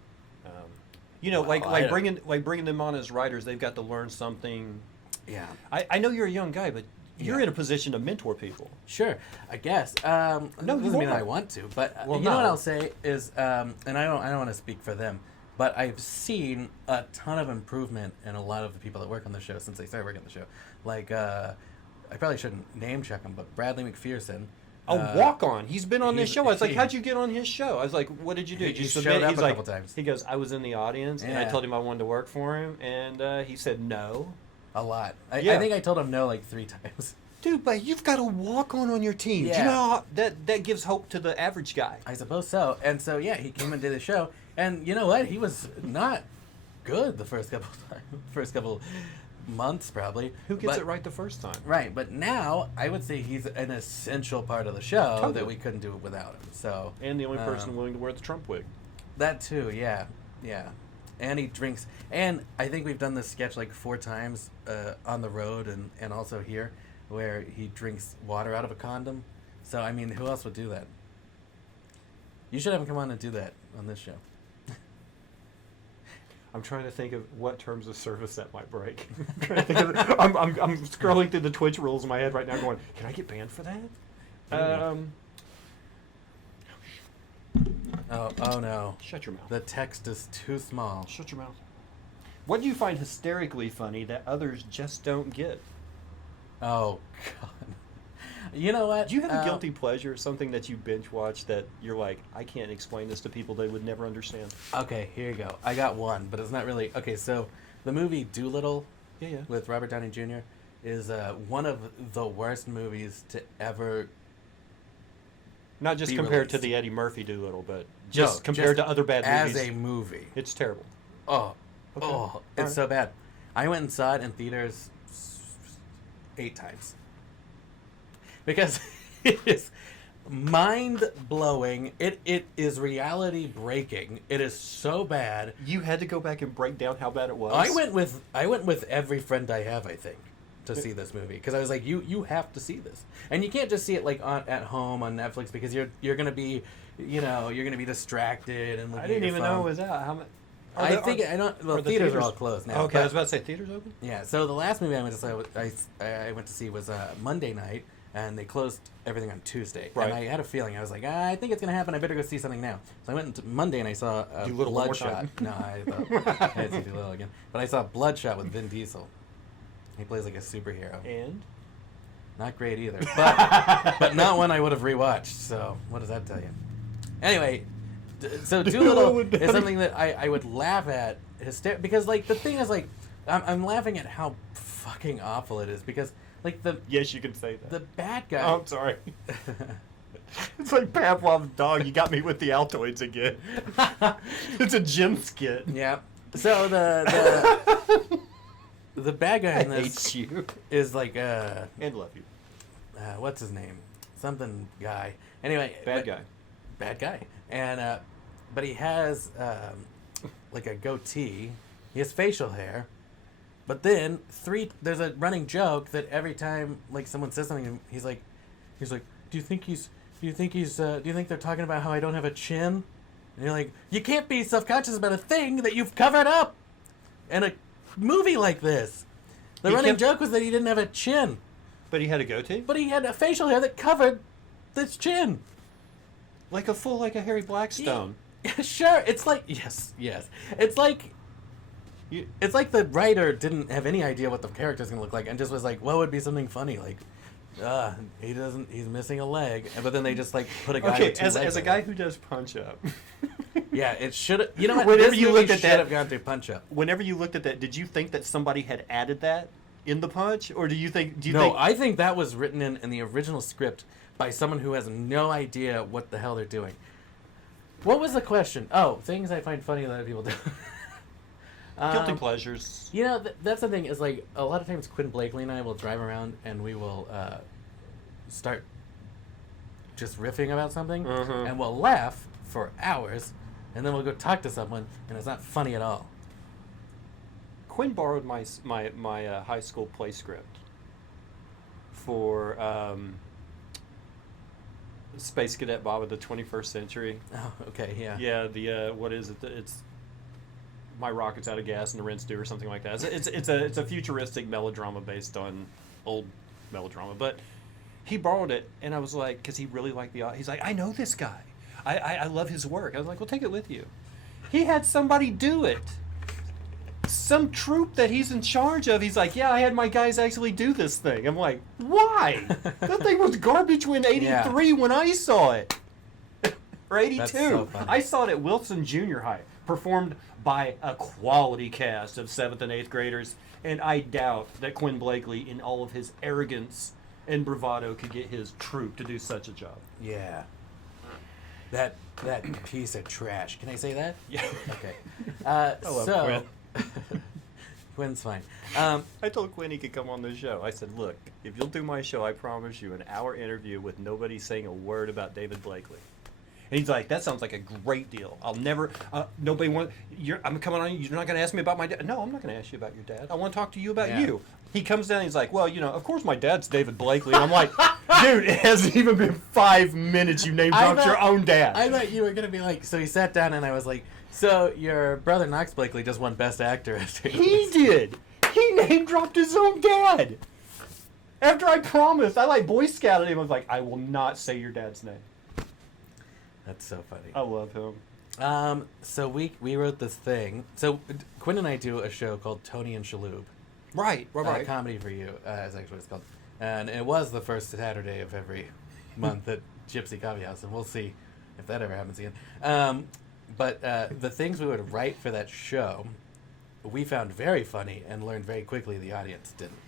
Well, like bringing them on as writers, they've got to learn something. Yeah. I know you're a young guy, but you're Yeah. in a position to mentor people. Sure, I guess. No, doesn't you mean are. I want to, but Well, you know what no. I'll say is, and I don't want to speak for them, but I've seen a ton of improvement in a lot of the people that work on the show since they started working on the show. Like, I probably shouldn't name check him, but Bradley McPherson. Walk on. He's been on this he's- show. I was like, he- how'd you get on his show? I was like, what did you do? He Did you showed submit? up He's a like, couple times. He goes, I was in the audience, and I Yeah. told him I wanted to work for him, and he said no. A lot. Yeah. I think I told him no like 3 times. Dude, but you've got a walk on your team. Do you Yeah. know how that gives hope to the average guy? I suppose so. And so, yeah, he came and did the show. And you know what? He was not good the first couple months, probably. Who gets But- it right the first time? Right, but now I would say he's an essential part of the show Totally. that we couldn't do without him. So And the only person willing to wear the Trump wig. that too, yeah. And he drinks. And I think we've done this sketch like 4 times on the road and also here, where he drinks water out of a condom. So I mean, who else would do that? You should have him come on and do that on this show. I'm trying to think of what terms of service that might break. I'm scrolling through the Twitch rules in my head right now going, can I get banned for that? Oh no. Shut your mouth. The text is too small. Shut your mouth. What do you find hysterically funny that others just don't get? Oh You know what? Do you have a guilty pleasure, something that you binge watch that you're like, I can't explain this to people, they would never understand? Okay, here you go. I got one, but it's not really... Okay, so the movie Doolittle with Robert Downey Jr. is one of the worst movies to ever Not just be compared to released. the Eddie Murphy Doolittle, but just compared to other bad as movies. a movie. It's terrible. Oh, Okay. it's Alright. so bad. I went and saw it in theaters 8 times. Because it is mind-blowing. It is reality-breaking. It is so bad. You had to go back and break down how bad it was. I went with every friend I have, I think, to see this movie, because I was like, you have to see this, and you can't just see it like at home on Netflix, because you're gonna be, you're gonna be distracted and looking I didn't at your even know phone. it was out. How much? I don't. Well, the theaters are all closed now. Okay, I but- was about to say theaters open. Yeah. So the last movie I went to see was Monday night, and they closed everything on Tuesday. Right. And I had a feeling, I was like, I think it's gonna happen. I better go see something now. So I went into Monday and I saw Doolittle one more Bloodshot. time? No, I thought I had to see Doolittle again, but I saw Bloodshot with Vin Diesel. He plays like a superhero. And Not great either, but not one I would have rewatched. So what does that tell you? Anyway, so Doolittle is something that I would laugh at because like the thing is like I'm laughing at how fucking awful it is, because like yes, you can say that. the bad guy. Oh, I'm sorry. It's like Pavlov's dog. You got me with the Altoids again. It's a gym skit. Yeah. So the bad guy in I this hate you is like and love you. what's his name? Something guy. Anyway, Bad guy. Bad guy. And but he has like a goatee. He has facial hair. But then there's a running joke that every time like someone says something, he's like, do you think they're talking about how I don't have a chin? And you're like, you can't be self-conscious about a thing that you've covered up in a movie like this. The He running kept- joke was that he didn't have a chin, But he had a goatee? but he had a facial hair that covered this chin. Like a Harry Blackstone. Sure, it's like yes. It's like You, it's like the writer didn't have any idea what the character's gonna look like and just was like, what would be something funny? Like, he's missing a leg, but then they just like put a guy okay, with 2 as legs a in guy it. who does Punch Up. Yeah, it should. You know what? Whenever This you movie looked at should that- have gone through Punch Up. Whenever you looked at that, did you think that somebody had added that in the Punch, or do you think? No, I think that was written in the original script by someone who has no idea what the hell they're doing. What was the question? Oh, things I find funny that other people do. Guilty pleasures. You know, that's the thing, is like a lot of times Quinn Blakely and I will drive around and we will start just riffing about something, Mhm. and we'll laugh for hours, and then we'll go talk to someone and it's not funny at all. Quinn borrowed my high school play script for Space Cadet Bob of the 21st Century. Oh, okay, yeah. Yeah, the what is it? It's My Rocket's Out of Gas and the Rent's Due or something like that. It's a futuristic melodrama based on old melodrama. But he borrowed it, and I was like, because he really liked he's like, I know this guy. I love his work. I was like, well, take it with you. He had somebody do it. Some troop that he's in charge of. He's like, yeah, I had my guys actually do this thing. I'm like, why? That thing was garbage when '83 when I saw it. Or '82. That's so funny. I saw it at Wilson Junior High, performed by a quality cast of 7th and 8th graders, and I doubt that Quinn Blakely, in all of his arrogance and bravado, could get his troop to do such a job. Yeah. That piece of trash. Can I say that? Yeah. Okay. love So Quinn's fine. I told Quinn he could come on the show. I said, look, if you'll do my show, I promise you an hour interview with nobody saying a word about David Blakely. And he's like, that sounds like a great deal. I'll never, nobody I'm coming on, you're not going to ask me about my dad. No, I'm not going to ask you about your dad. I want to talk to you about Yeah. you. He comes down and he's like, well, of course my dad's David Blakely. And I'm like, dude, it hasn't even been 5 minutes you name dropped your own dad. I thought you were going to be like, so he sat down and I was like, so your brother Knox Blakely just won Best Actor. He did. He name dropped his own dad. After I promised, I like Boy Scouted him. I was like, I will not say your dad's name. That's so funny. I love him. So we wrote this thing. So Quinn and I do a show called Tony and Shalhoub. Right. Comedy for You is actually what it's called. And it was the first Saturday of every month at Gypsy Coffee House, and we'll see if that ever happens again. But the things we would write for that show, we found very funny and learned very quickly the audience didn't.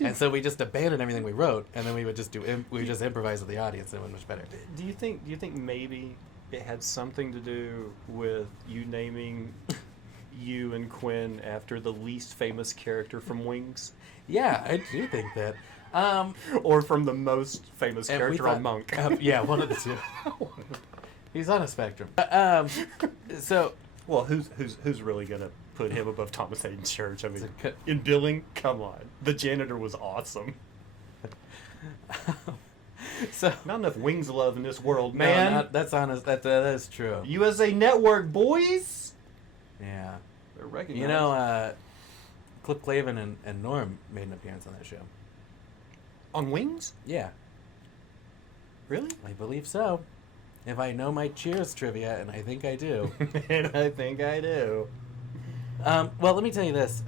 And so we just abandoned everything we wrote, and then we would just improvise with the audience, and it went much better. Do you think maybe it had something to do with you naming you and Quinn after the least famous character from Wings? Yeah, I do think that. Or from the most famous character on Monk? Yeah, one of the two. He's on a spectrum. Well, who's really gonna put him above Thomas Hayden Church? I mean, So, in billing, come on. The janitor was awesome. So Not enough Wings love in this world, man. no, that's honest. That is true. USA Network, boys. Yeah. They're recognized. You know, Cliff Clavin and Norm made an appearance on that show. On Wings? Yeah, Really? I believe so. If I know my Cheers trivia, and I think I do. And I think I do. Well, let me tell you this.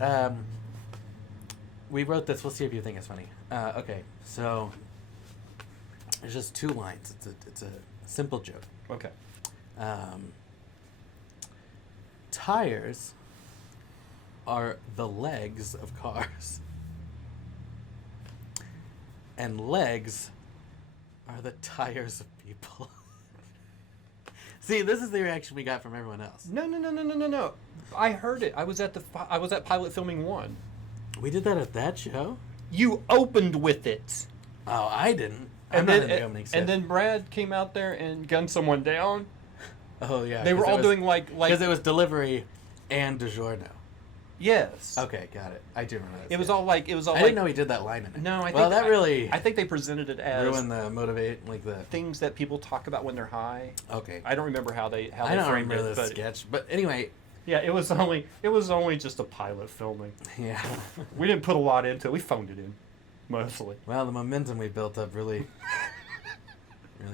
We wrote this. We'll see if you think it's funny. Okay, so there's just 2 lines. It's a simple joke. Okay. Tires are the legs of cars, and legs are the tires of people. See, this is the reaction we got from everyone else. No. I heard it. I was at pilot filming 1. We did that at that show? You opened with it. Oh, I didn't. I'm not in the opening set. And then Brad came out there and gunned someone down. Oh, yeah. They were all doing like because it was delivery and DiGiorno. Yes. Okay, got it. I do remember that. It was all like I didn't know he did that line in it. No, I think well, that really I think they presented it as ruined the things that people talk about when they're high. Okay. I don't remember how they I don't framed remember it, the but sketch, but anyway. yeah, it was only just a pilot filming. Yeah. We didn't put a lot into it. We phoned it in, mostly. Well, the momentum we built up really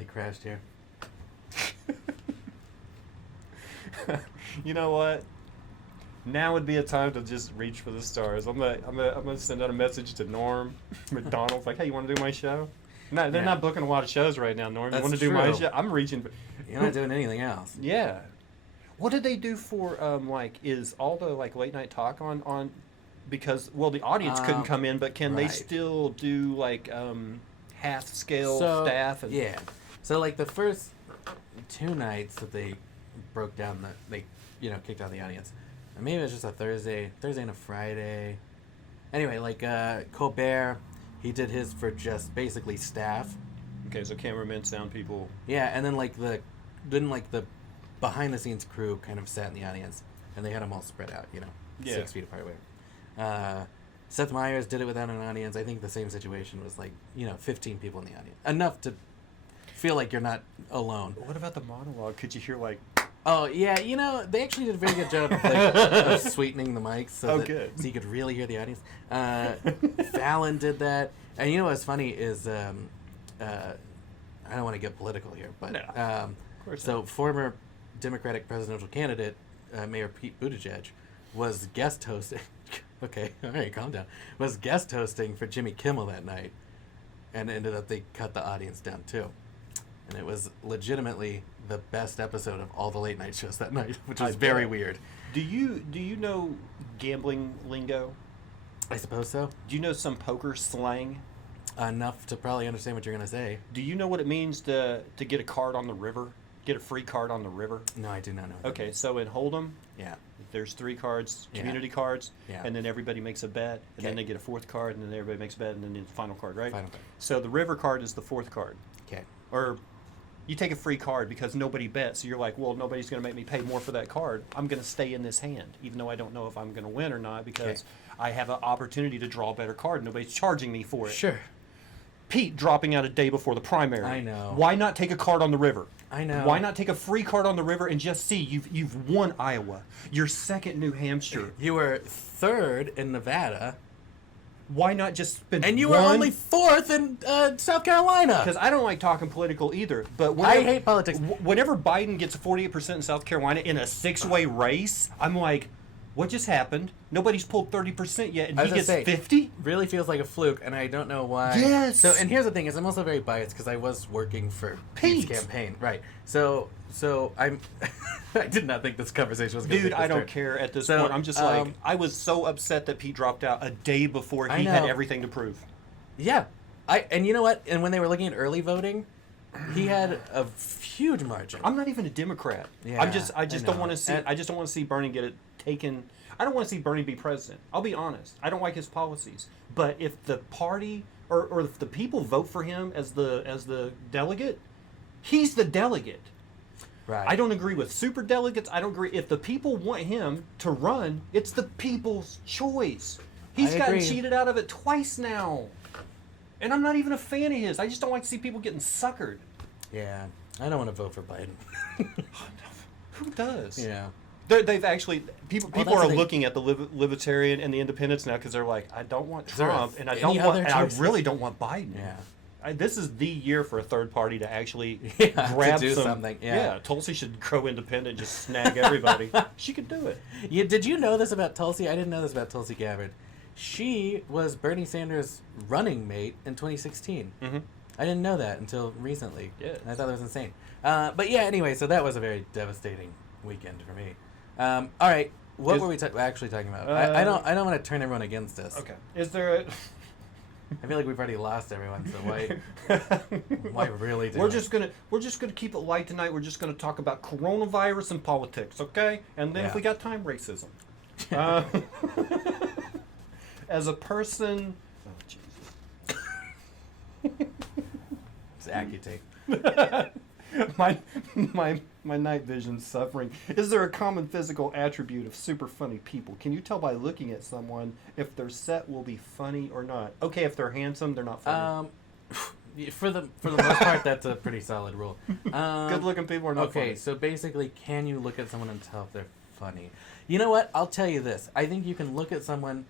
crashed here. You know what? Now would be a time to just reach for the stars. I'm gonna send out a message to Norm McDonald, like, hey, you want to do my show? No, they're not booking a lot of shows right now, Norm. That's you want to do my true. show? I'm reaching. You're not doing anything else. Yeah. What did they do for is all the late night talk on because the audience couldn't come in, but can they right. still do half scale staff and yeah. So the first 2 nights that they broke down they kicked out the audience. And maybe it was just a Thursday and a Friday. Anyway, Colbert, he did his for just basically staff. Okay, so cameramen, sound people. Yeah, and then the behind the scenes crew kind of sat in the audience, and they had them all spread out, 6 feet apart. Seth Meyers did it without an audience. I think the same situation was 15 people in the audience, enough to feel like you're not alone. What about the monologue? Could you hear Oh yeah, they actually did a very good job of sweetening the mics so you could really hear the audience. Fallon did that, and what's funny is I don't want to get political here, but of course so former Democratic presidential candidate Mayor Pete Buttigieg was guest hosting. Okay, all right, calm down. Was guest hosting for Jimmy Kimmel that night, and ended up they cut the audience down too, and it was legitimately the best episode of all the late night shows that night, which was very weird. Do you know gambling lingo? I suppose so. Do you know some poker slang? Enough to probably understand what you're gonna say. Do you know what it means to get a card on the river? Get a free card on the river? No, I do not know. Okay, so in Hold'em, yeah, there's 3 cards, community cards, and then everybody makes a bet, and then they get a 4th card, and then everybody makes a bet, and then the final card, right? Final card. So the river card is the 4th card. Okay. Or you take a free card because nobody bets, so you're like, well, nobody's going to make me pay more for that card. I'm going to stay in this hand, even though I don't know if I'm going to win or not, because I have an opportunity to draw a better card. Nobody's charging me for it. Sure. Pete dropping out a day before the primary. I know. Why not take a card on the river? I know. Why not take a free card on the river and just see you've won Iowa, you're 2nd New Hampshire. You were 3rd in Nevada. Why not just spend And you were only 4th in South Carolina. Because I don't like talking political either. But I hate politics. Whenever Biden gets 48% in South Carolina in a 6-way race, I'm like, What just happened? Nobody's pulled 30% yet, and I he was gets gonna say, 50? Really feels like a fluke, and I don't know why. Yes! So, and here's the thing: is I'm also very biased because I was working for Pete's Pete! campaign, right? So I'm. I did not think this conversation was going to. Dude, I don't care at this So, point. I'm just like, I was so upset that Pete dropped out a day before I he had know. everything to prove. Yeah, and you know what? And when they were looking at early voting, he had a huge margin. I'm not even a Democrat. Yeah, I just don't know. want to see. And- I just don't want to see Bernie get it taken. I don't want to see Bernie be president. I'll be honest. I don't like his policies. But if the party or if the people vote for him as the delegate, he's the delegate. Right. I don't agree with super delegates. I don't agree. If the people want him to run, it's the people's choice. He's I gotten agree. cheated out of it twice now. And I'm not even a fan of his. I just don't like to see people getting suckered. Yeah, I don't want to vote for Biden. Who does? Yeah. They've actually people Well, people that's are the thing. looking at the libertarian and the independents now because they're like, I don't want Is there Trump and I any don't want, other and I choices? really don't want Biden. Yeah. This is the year for a third party to actually Yeah, grab to do some, something, yeah. Tulsi should go independent, just snag everybody. She could do it. Yeah, did you know this about Tulsi? I didn't know this about Tulsi Gabbard. She was Bernie Sanders' running mate in 2016. Mm-hmm. I didn't know that until recently. Yes. I thought that was insane. But yeah, anyway, so that was a very devastating weekend for me. All right, what were we actually talking about? I don't want to turn everyone against us. Okay. Is there a? I feel like we've already lost everyone, so why really do We're it? just gonna keep it light tonight. We're just gonna talk about coronavirus and politics, okay? And then if Yeah. we got time, racism. As a person, oh Jesus. It's Accutane. my night vision's suffering. Is there a common physical attribute of super funny people? Can you tell by looking at someone if their set will be funny or not? Okay, if they're handsome, they're not funny. For the most part, that's a pretty solid rule. Good-looking people are not okay, funny. so basically, can you look at someone and tell if they're funny? You know what? I'll tell you this. I think you can look at someone.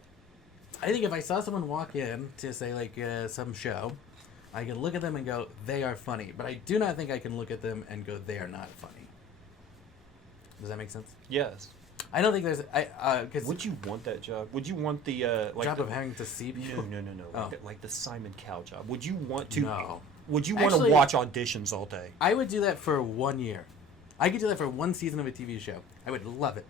I think if I saw someone walk in to say like some show, I can look at them and go, they are funny. But I do not think I can look at them and go, they are not funny. Does that make sense? Yes. I don't think there's. Cause Would you want that job? Would you want the job of having to see people? No. Oh. Like the Simon Cowell job. Would you want to? No. Would you want to Actually- watch auditions all day? I would do that for 1 year. I could do that for one season of a TV show. I would love it.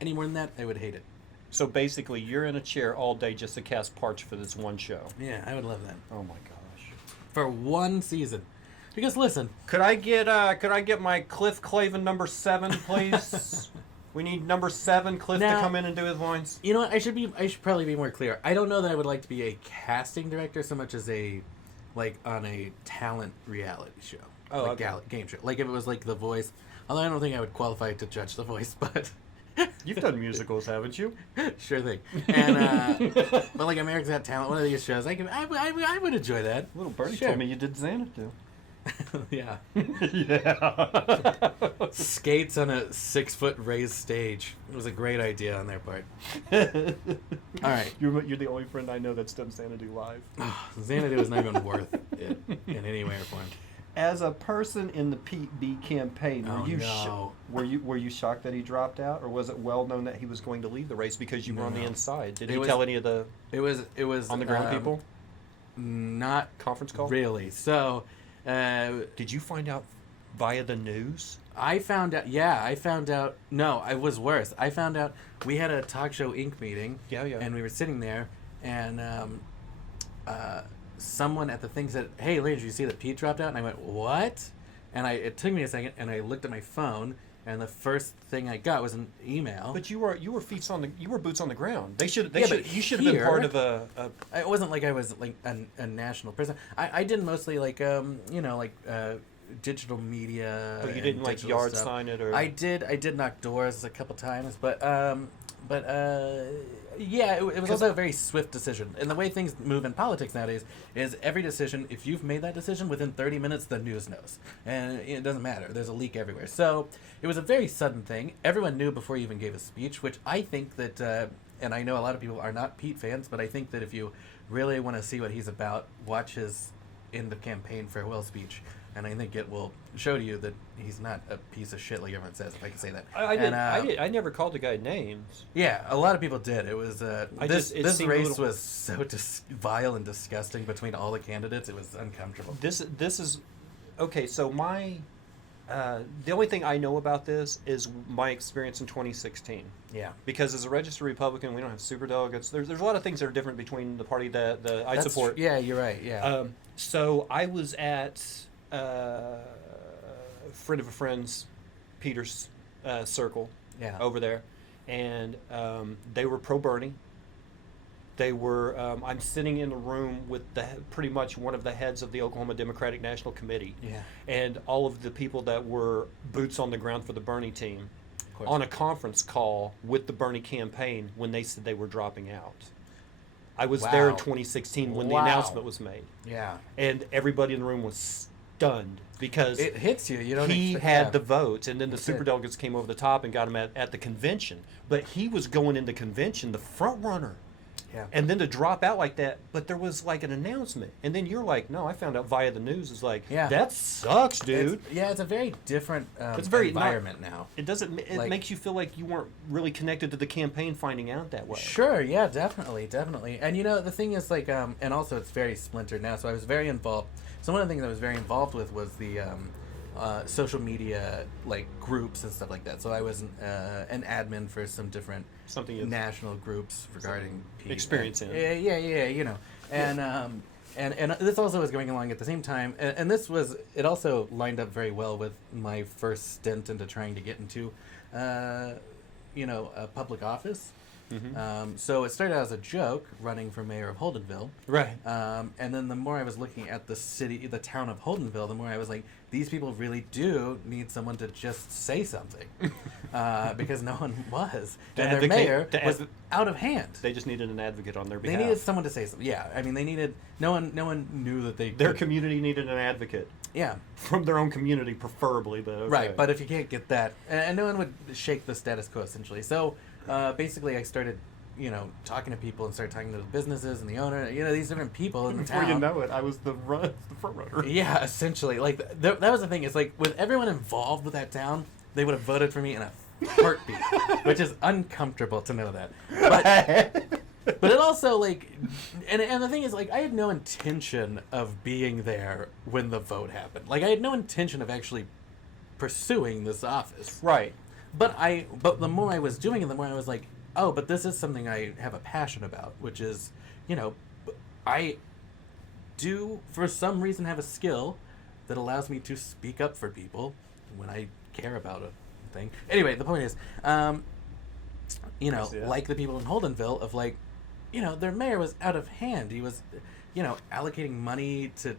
Any more than that, I would hate it. So basically, you're in a chair all day just to cast parts for this one show. Yeah, I would love that. Oh my gosh. For one season. Because listen, Could I get my Cliff Clavin number 7, please? We need number 7 Cliff Now- to come in and do his lines. you know what? I should probably be more clear. I don't know that I would like to be a casting director so much as on a talent reality show. Oh, like okay. game show. Like if it was like The Voice. Although I don't think I would qualify to judge The Voice, but You've done musicals, haven't you? sure thing. And but like America's Got Talent, one of these shows, I would enjoy that. Little Birdie Sure. told me you did Xanadu. Yeah. Yeah. Skates on a 6-foot raised stage. It was a great idea on their part. All right. You're the only friend I know that's done Xanadu live. Xanadu was not even worth it in any way or form. As a person in the Pete B campaign, Oh, no. were you shocked that he dropped out, or was it well known that he was going to leave the race because you were on the No. inside? Did It he was- tell any of the It was on the ground people Not conference call? really. So, Did you find out via the news? I found out. Yeah, I found out. No, it was worse. I found out we had a Talk Show Inc. meeting. Yeah. And we were sitting there, and someone at the thing said, "Hey, Landry, did you see that Pete dropped out?" And I went, "What?" And it took me a second, and I looked at my phone, and the first thing I got was an email. But you were boots on the ground. You should but have been here- part of a It wasn't like I was like a national person. I did mostly like digital media. but you and didn't like digital yard stuff. sign it or I did knock doors a couple times, but yeah, it was also a very swift decision. And the way things move in politics nowadays is every decision, if you've made that decision, within 30 minutes, the news knows. And it doesn't matter. There's a leak everywhere. So it was a very sudden thing. Everyone knew before he even gave a speech, which I think that, and I know a lot of people are not Pete fans, but I think that if you really want to see what he's about, watch his in the campaign farewell speech, and I think it will show you that he's not a piece of shit like everyone says, if I can say that. I never called the guy names. Yeah, a lot of people did. It was this seemed race was so vile and disgusting between all the candidates. It was uncomfortable. This is okay. So the only thing I know about this is my experience in 2016. Yeah. Because as a registered Republican, we don't have superdelegates. There's a lot of things that are different between the party that I support. Yeah, you're right. Yeah. So I was at a friend of a friend's, Peter's circle over there, and they were pro-Bernie. They were. I'm sitting in a room with pretty much one of the heads of the Oklahoma Democratic National Committee, and all of the people that were boots on the ground for the Bernie team, on a conference call with the Bernie campaign when they said they were dropping out. I was there in 2016 when the announcement was made. Yeah. And everybody in the room was stunned because it hits you. You don't. He had the votes, and then the superdelegates came over the top and got him at the convention. But he was going into convention the front runner. Yeah. And then to drop out like that, but there was like an announcement, and then you're like, no, I found out via the news. It's like, that sucks, dude. It's a very different environment now. It doesn't. It makes you feel like you weren't really connected to the campaign, finding out that way. Sure. Yeah. Definitely. And the thing is, like, and also it's very splintered now. So I was very involved. So one of the things I was very involved with was the social media like groups and stuff like that. So I was an admin for some different national groups regarding experience in it. Yeah, and this also was going along at the same time, and it also lined up very well with my first stint into trying to get into a public office. Mm-hmm. So it started out as a joke, running for mayor of Holdenville. Right. And then the more I was looking at the town of Holdenville, the more I was like, these people really do need someone to just say something, because no one was. And their mayor was out of hand. They just needed an advocate on their behalf. They needed someone to say something. Yeah, I mean, they needed no one knew that their community needed an advocate. Yeah, from their own community, preferably, but okay. Right. But if you can't get that, and no one would shake the status quo essentially. So basically, I started, talking to people and started talking to the businesses and the owner. These different people in the town. Before you know it, I was the front runner. Yeah, essentially. Like that was the thing. It's like with everyone involved with that town, they would have voted for me in a heartbeat, which is uncomfortable to know that. But it also, like, and the thing is, like, I had no intention of being there when the vote happened. Like, I had no intention of actually pursuing this office. Right. But the more I was doing it, the more I was like, oh, but this is something I have a passion about, which is, I do, for some reason, have a skill that allows me to speak up for people when I care about a thing. Anyway, the point is, like the people in Holdenville, of like, their mayor was out of hand. He was, allocating money to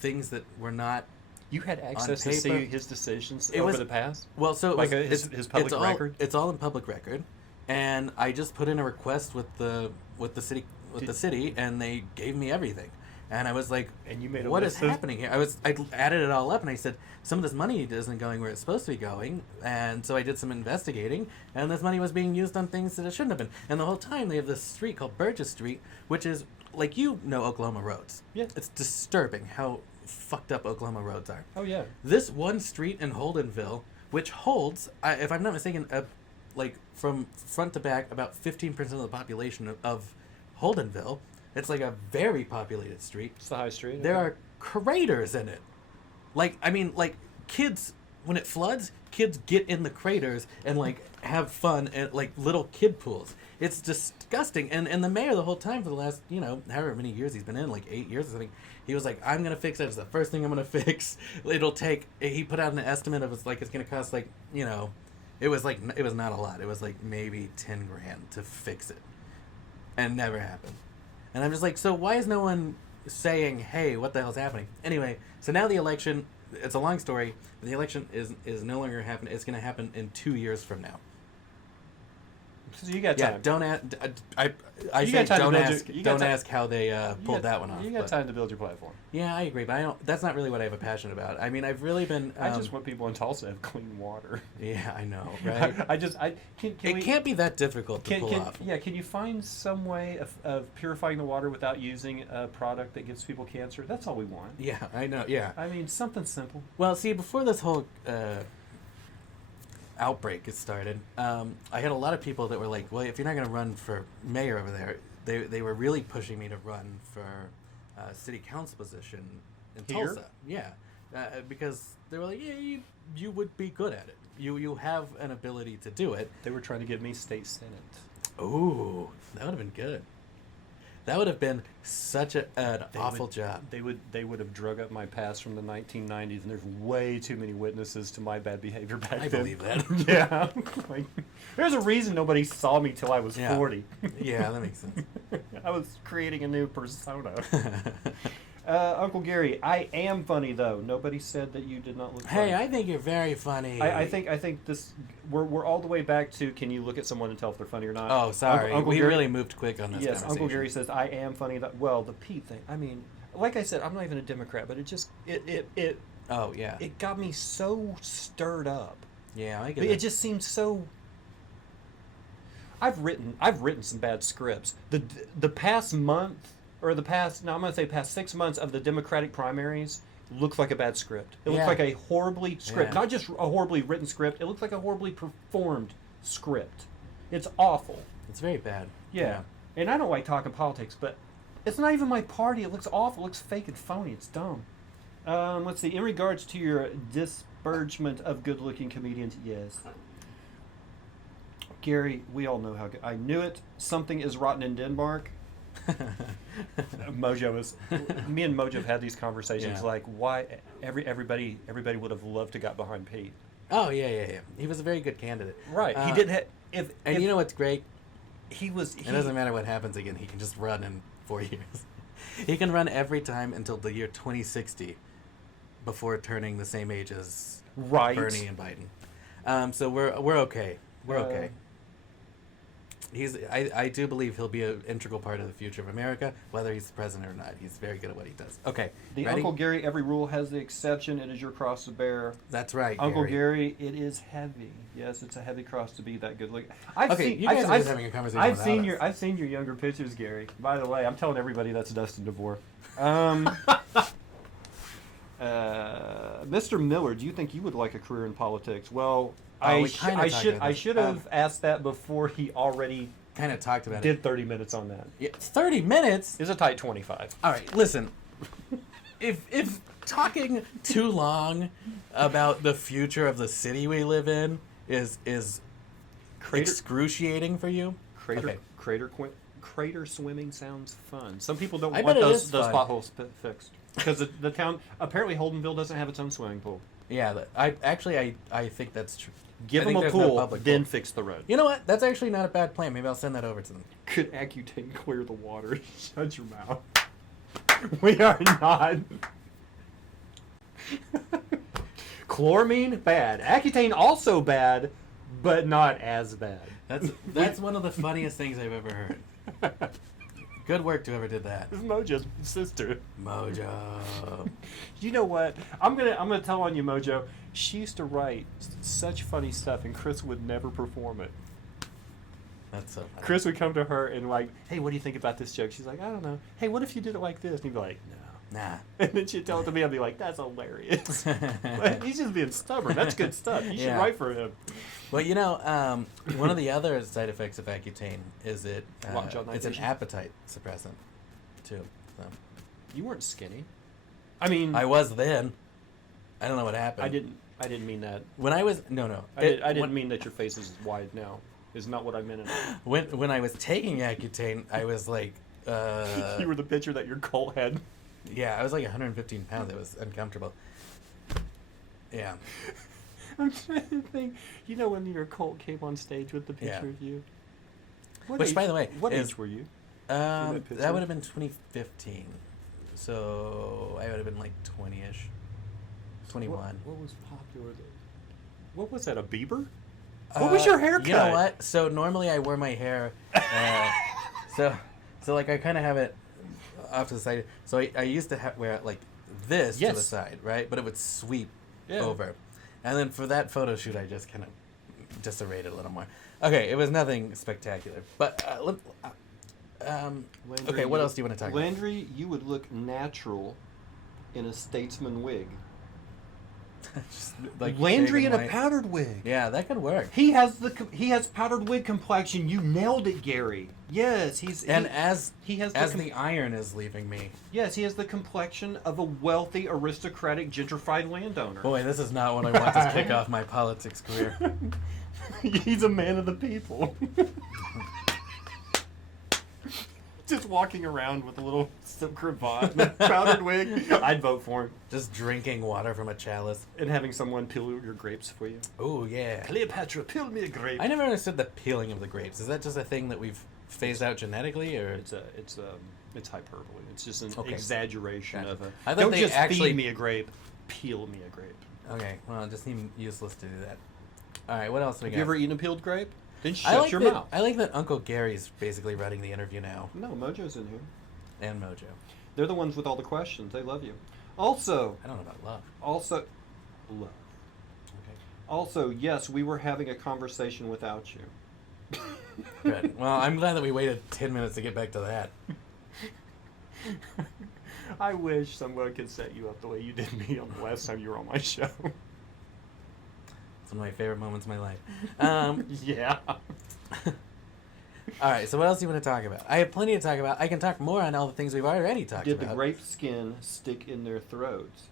things that were not. You had access to see his decisions the past? Well, so it like was, his public record? It's all in public record. And I just put in a request with the city, and they gave me everything. And I was like, and you made what is happening here? I added it all up, and I said, some of this money isn't going where it's supposed to be going. And so I did some investigating, and this money was being used on things that it shouldn't have been. And the whole time, they have this street called Burgess Street, which is, like, Oklahoma roads. Yeah. It's disturbing how fucked up Oklahoma roads are. Oh, yeah. This one street in Holdenville, which holds, if I'm not mistaken, from front to back, about 15% of the population of Holdenville. It's like a very populated street. It's the high street. There are craters in it. Kids, when it floods, kids get in the craters and, have fun at, little kid pools. It's disgusting. And the mayor the whole time for the last, however many years he's been in, 8 years or something, he was like, I'm going to fix it. It's the first thing I'm going to fix. He put out an estimate of it's going to cost, it was not a lot. It was maybe $10,000 to fix it. And never happened. And I'm just like, so why is no one saying, hey, what the hell's happening? Anyway, so now the election, it's a long story, but the election is no longer happening. It's going to happen in 2 years from now. So you got Yeah, time. don't ask. I You say got time to don't build ask. your- you got Don't time- ask how they pulled that one off. You got but- time to build your platform. Yeah, I agree, but I don't. That's not really what I have a passion about. I mean, I've really been. I just want people in Tulsa to have clean water. Yeah, I know, right? Can It can't be that difficult to pull off. Yeah, can you find some way of purifying the water without using a product that gives people cancer? That's all we want. Yeah, I know. Yeah. I mean, something simple. Well, see, before this whole outbreak has started, I had a lot of people that were like, "Well, if you're not going to run for mayor over there," they were really pushing me to run for city council position in Here? Tulsa. Yeah, because they were like, "Yeah, you would be good at it. You have an ability to do it." They were trying to get me state senate. Ooh, that would have been good. That would have been such an awful job. They would have drug up my past from the 1990s, and there's way too many witnesses to my bad behavior back I then. believe that. Yeah, like, there's a reason nobody saw me till I was Yeah. 40. Yeah, that makes sense. I was creating a new persona. Uncle Gary, I am funny though. Nobody said that you did not look funny. Hey, I think you're very funny. I think this we're all the way back to can you look at someone and tell if they're funny or not? Oh, sorry. Uncle We Gary, really moved quick on this yes, conversation. Uncle Gary says I am funny. Well, the Pete thing. I mean, like I said, I'm not even a Democrat, but it Oh, yeah. it got me so stirred up. Yeah, I get It it. just seemed so. I've written some bad scripts. The past month or I'm gonna say past 6 months of the Democratic primaries looked like a bad script. It looked Yeah. like a horribly script, Yeah. not just a horribly written script. It looked like a horribly performed script. It's awful. It's very bad. Yeah. And I don't like talking politics, but it's not even my party. It looks awful. It looks fake and phony. It's dumb. Let's see. In regards to your disparagement of good-looking comedians, yes. Gary, we all know how good. I knew it. Something is rotten in Denmark. Mojo is. Me and Mojo have had these conversations. Yeah. Like, why everybody would have loved to got behind Pete. Oh, yeah. He was a very good candidate. Right. He did. And you know what's great? he was. It doesn't matter what happens again. He can just run in 4 years. He can run every time until the year 2060 before turning the same age as Right. Bernie and Biden. So we're okay. We're okay. I do believe he'll be an integral part of the future of America, whether he's the president or not. He's very good at what he does. Okay, The ready? Uncle Gary, every rule has the exception. It is your cross to bear. That's right, Uncle Gary, it is heavy. Yes, it's a heavy cross to be that good looking. You guys are just having a conversation I've without seen us. I've seen your younger pictures, Gary. By the way, I'm telling everybody that's Dustin DeVore. Mr. Miller, do you think you would like a career in politics? Well, we kinda talked about I this. should have asked that before he already Kind of talked about it. did 30 minutes on that. Yeah, 30 minutes? It's a tight 25. All right, listen. If talking too long about the future of the city we live in is Crater- excruciating for you, okay. Crater swimming sounds fun. Some people don't I want bet it those is those fun. potholes fixed because the town apparently Holdenville doesn't have its own swimming pool. Yeah, I think that's true. Give I them think a there's no pool, public then pool. fix the road. You know what? That's actually not a bad plan. Maybe I'll send that over to them. Could Accutane clear the water? Shut your mouth. We are not. Chloramine, bad. Accutane, also bad, but not as bad. That's one of the funniest things I've ever heard. Good work to whoever did that. This is Mojo's sister. Mojo. You know what? I'm gonna tell on you, Mojo. She used to write such funny stuff, and Chris would never perform it. That's so funny. Chris would come to her and like, "Hey, what do you think about this joke?" She's like, "I don't know." "Hey, what if you did it like this?" And he'd be like, "No." Nah. And then she'd tell it to me. I'd be like, "That's hilarious." But he's just being stubborn. That's good stuff. You should Yeah. write for him. Well, you know, one of the other side effects of Accutane is Lockjaw night it's an vision? appetite suppressant, too. So. You weren't skinny. I mean, I was then. I don't know what happened. I didn't mean that. When I was no. I didn't mean that your face is wide now. Is not what I meant. When I was taking Accutane, I was like. You were the picture that your cult had. Yeah, I was like 115 pounds. It was uncomfortable. Yeah. I'm trying to think. You know when your cult came on stage with the picture Yeah. of you? Which, by the way, what is- age were you? That picture? would have been 2015. So I would have been like 20-ish. 21. What was popular? What was that? A Bieber? What was your haircut? You know what? So normally I wear my hair, so like I kind of have it off to the side. So I used to wear it like this to the side, right? But it would sweep over. And then for that photo shoot, I just kind of disarrayed it a little more. Okay, it was nothing spectacular. But Landry, okay, what else do you want to talk about? Landry, you would look natural in a statesman wig. Just, like, Landry in shaving a white. powdered wig. Yeah, that could work. He has powdered wig complexion. You nailed it, Gary. Yes, As the the iron is leaving me. Yes, he has the complexion of a wealthy, aristocratic, gentrified landowner. Boy, this is not what I want to kick off my politics career. He's a man of the people. Just walking around with a little silk cravat and a powdered wig. I'd vote for him. Just drinking water from a chalice. And having someone peel your grapes for you. Oh, yeah. Cleopatra, peel me a grape. I never understood the peeling of the grapes. Is that just a thing that we've phased out genetically, or It's hyperbole. It's just an exaggeration Gotcha. of a. I thought Don't they just actually- feed me a grape. Peel me a grape. Okay, well, it just seemed useless to do that. All right, what else do we Have got? you ever eaten a peeled grape? Then I shut like your that, mouth. I like that Uncle Gary's basically running the interview now, No, Mojo's in here. and Mojo. They're the ones with all the questions. They love you. Also, I don't know about love. love. Okay. Also, yes, we were having a conversation without you. Good. Well, I'm glad that we waited 10 minutes to get back to that. I wish someone could set you up the way you did me on the last time you were on my show. It's one of my favorite moments of my life. Yeah. All right, so what else do you want to talk about? I have plenty to talk about. I can talk more on all the things we've already talked Did about. the grape skin stick in their throats?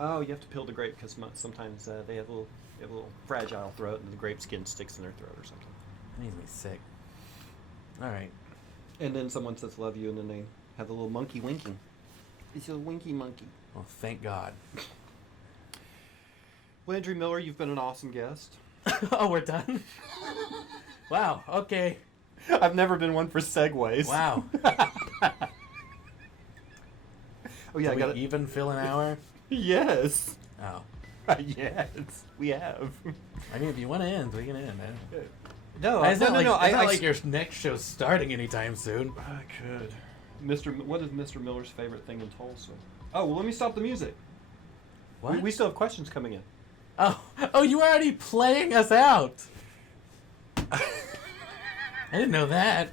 Oh, you have to peel the grape because sometimes they have a little fragile throat, and the grape skin sticks in their throat or something. That makes me sick. All right. And then someone says "love you," and then they have a little monkey winking. It's a winky monkey. Well, thank God. Landry Miller, you've been an awesome guest. Oh, we're done? Wow, okay. I've never been one for segues. Wow. Oh yeah, I Did got we even fill an hour? Yes. Oh. Yes, we have. I mean, if you want to end, we can end, man. No, It's not like, it's not I like your next show's starting anytime soon. I could. What is Mr. Miller's favorite thing in Tulsa? Oh, well, let me stop the music. What? We still have questions coming in. Oh, you were already playing us out. I didn't know that.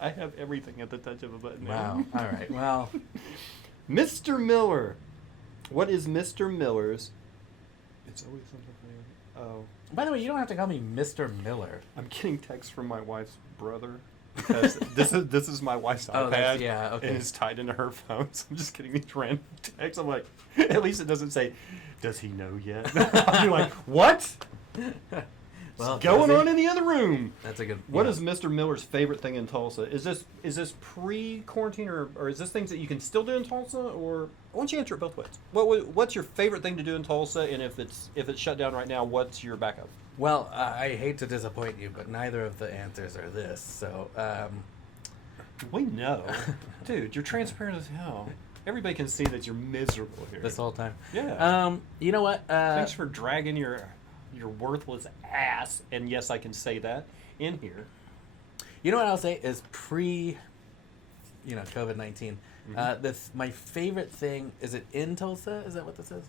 I have everything at the touch of a button. Wow. All right. Well, Mr. Miller. What is Mr. Miller's? It's always something funny. Oh. by the way, you don't have to call me Mr. Miller. I'm getting texts from my wife's brother because this is my wife's Oh, iPad. yeah, okay. And it's tied into her phone, so I'm just getting these random texts. I'm like, at least it doesn't say, "Does he know yet?" I'll be like, "What? Well, What's going does he? on in the other room?" That's a good. What yeah. is Mr. Miller's favorite thing in Tulsa? Is this pre-quarantine or is this things that you can still do in Tulsa? Or why don't you answer it both ways? What's your favorite thing to do in Tulsa? And if it's shut down right now, what's your backup? Well, I hate to disappoint you, but neither of the answers are this. So, We know, dude. You're transparent as hell. Everybody can see that you're miserable here. this whole time. Yeah. You know what? Thanks for dragging your worthless ass, and yes, I can say that in here. You know what I'll say is COVID-19. My favorite thing, is it in Tulsa? Is that what this is?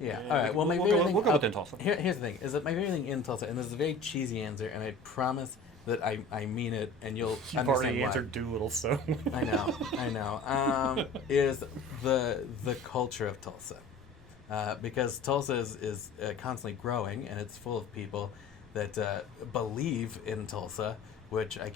Yeah. All right. Well, my favorite thing. We'll go with in Tulsa. Here's the thing: is that my favorite thing in Tulsa, and this is a very cheesy answer, and I promise that I mean it, and you'll You've understand already why. answered Doolittle, so. I know. Is the culture of Tulsa, because Tulsa is constantly growing, and it's full of people that believe in Tulsa, which I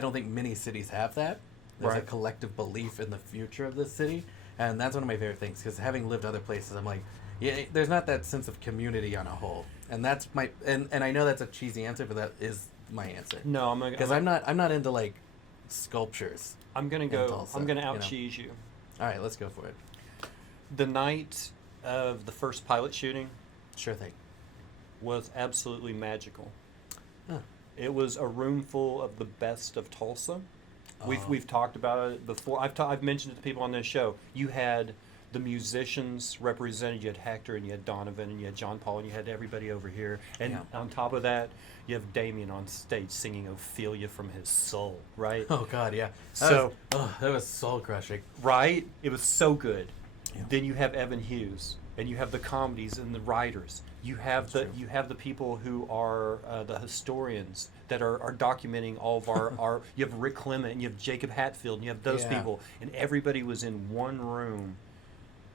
don't think many cities have that. There's a Right. collective belief in the future of this city, and that's one of my favorite things. Because having lived other places, I'm like, yeah, there's not that sense of community on a whole, and that's my and I know that's a cheesy answer, but that is my answer. No, Because I'm not into like sculptures. I'm gonna in go. Tulsa, I'm gonna you know. out-cheese you. All right, let's go for it. The night of the first pilot shooting Sure thing. was absolutely magical. Huh. It was a room full of the best of Tulsa. Oh. We've talked about it before. I've mentioned it to people on this show. You had the musicians represented. You had Hector, and you had Donovan, and you had John Paul, and you had everybody over here. And on top of that, you have Damien on stage singing Ophelia from his soul, right? Oh God, yeah. So that was soul crushing. right, it was so good. Yeah. Then you have Evan Hughes, and you have the comedies and the writers. You have you have the people who are the historians that are documenting all of our. You have Rick Clement, and you have Jacob Hatfield, and you have those people, and everybody was in one room.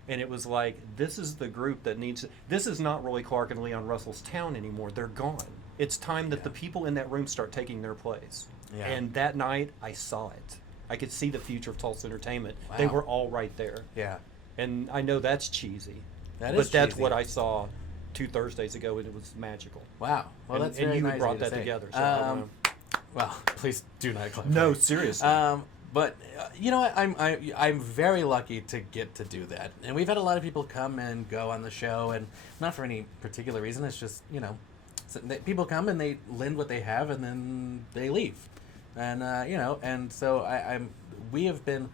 And it was like, this is the group that needs. This is not Roy Clark and Leon Russell's town anymore. They're gone. It's time that the people in that room start taking their place. Yeah. And that night, I saw it. I could see the future of Tulsa entertainment. Wow. They were all right there. Yeah. And I know that's cheesy. But that's what I saw 2 Thursdays ago, and it was magical. Wow. Well, that's very and you nice brought that together. So well, please do not clap. No, seriously. But you know what? I'm very lucky to get to do that, and we've had a lot of people come and go on the show, and not for any particular reason. It's just people come and they lend what they have, and then they leave, and and so we have been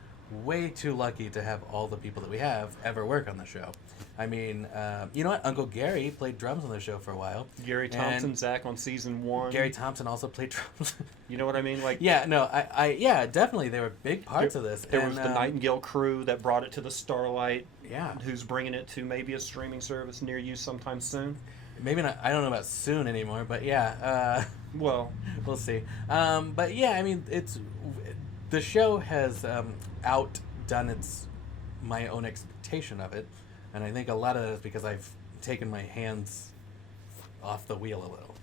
way too lucky to have all the people that we have ever work on the show. I mean, you know what? Uncle Gary played drums on the show for a while. Gary Thompson, Zach on season 1. Gary Thompson also played drums. You know what I mean? Like, yeah, no, yeah, definitely, they were big parts of this. There was the Nightingale crew that brought it to the Starlight. Yeah. Who's bringing it to maybe a streaming service near you sometime soon? Maybe not. I don't know about soon anymore, but yeah. Well, we'll see. But yeah, I mean, the show has outdone my own expectation of it. And I think a lot of that is because I've taken my hands off the wheel a little,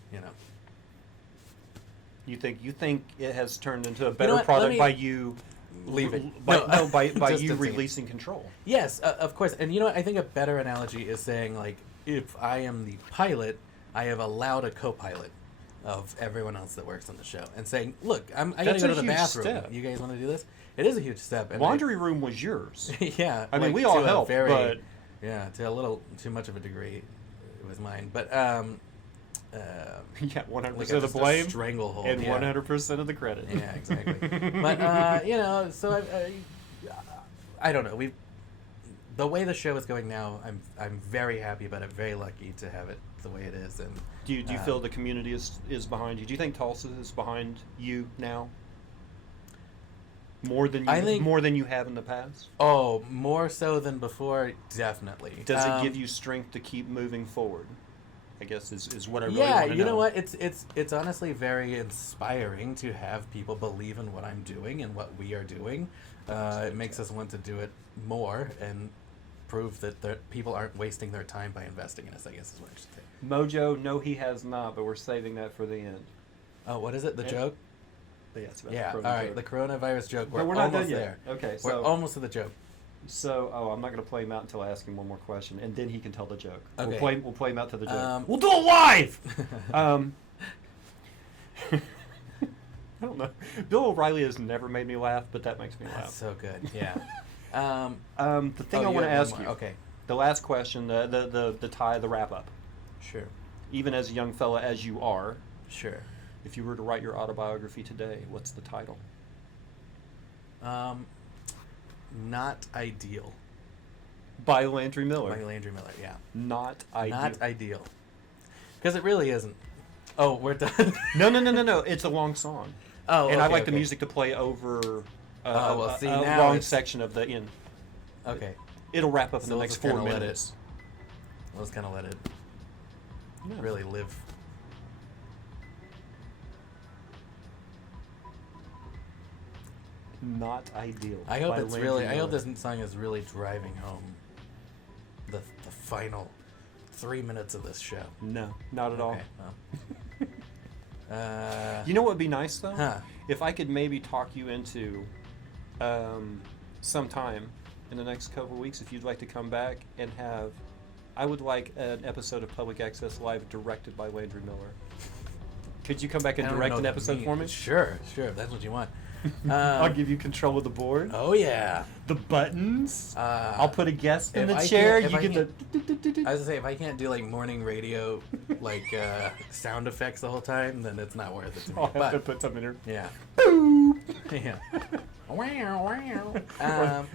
You think it has turned into a better product by you leaving? By you releasing control. Yes, of course. And you know what? I think a better analogy is saying, like, if I am the pilot, I have allowed a co-pilot of everyone else that works on the show, and saying, "Look, I got to go to the bathroom. Step. You guys want to do this?" It is a huge step. And laundry room was yours. Yeah, I mean, we all helped, but yeah, to a little too much of a degree, it was mine. But yeah, 100% of the blame, stranglehold, and 100% of the credit. Yeah, exactly. But so I don't know. The way the show is going now, I'm very happy about it. Very lucky to have it the way it is. And do you feel the community is behind you? Do you think Tulsa is behind you now? More than you have in the past? Oh, more so than before, definitely. Does it give you strength to keep moving forward? I guess is what I really want to know. Yeah, you know what? It's honestly very inspiring to have people believe in what I'm doing and what we are doing. It makes us want to do it more and prove that people aren't wasting their time by investing in us, I guess is what I should say. Mojo, no he has not, but we're saving that for the end. Oh, what is it? The joke? Yeah, all right, the coronavirus joke. We're not done yet. Okay, we're almost to the joke. So, I'm not going to play him out until I ask him one more question, and then he can tell the joke. Okay. We'll play him out to the joke. We'll do it live! I don't know. Bill O'Reilly has never made me laugh, but that makes me laugh. That's so good, yeah. The thing I want to ask you. Okay. The last question, the tie, the wrap-up. Sure. Even as a young fella as you are. Sure. If you were to write your autobiography today, what's the title? Not Ideal. By Landry Miller. By Landry Miller, yeah. Not Ideal. Not Ideal. Because it really isn't. Oh, we're done? No. It's a long song. Oh, and I like the music to play over a long section of the end. Okay. It'll wrap up in the next 4 minutes. Let's kind of let it really live. Not Ideal. I hope it's really. I hope this song is really driving home the final 3 minutes of this show. No, not at all. Well. You know what would be nice though? Huh. If I could maybe talk you into sometime in the next couple of weeks, if you'd like to come back and have, I would like an episode of Public Access Live directed by Landry Miller. Could you come back and direct an episode for me? Sure, if that's what you want. I'll give you control of the board. Oh yeah, the buttons. I'll put a guest in the chair. You get the. I was gonna say, if I can't do like morning radio, like sound effects the whole time, then it's not worth it to me. I'll have to put something in there. Yeah. Boop. Yeah. The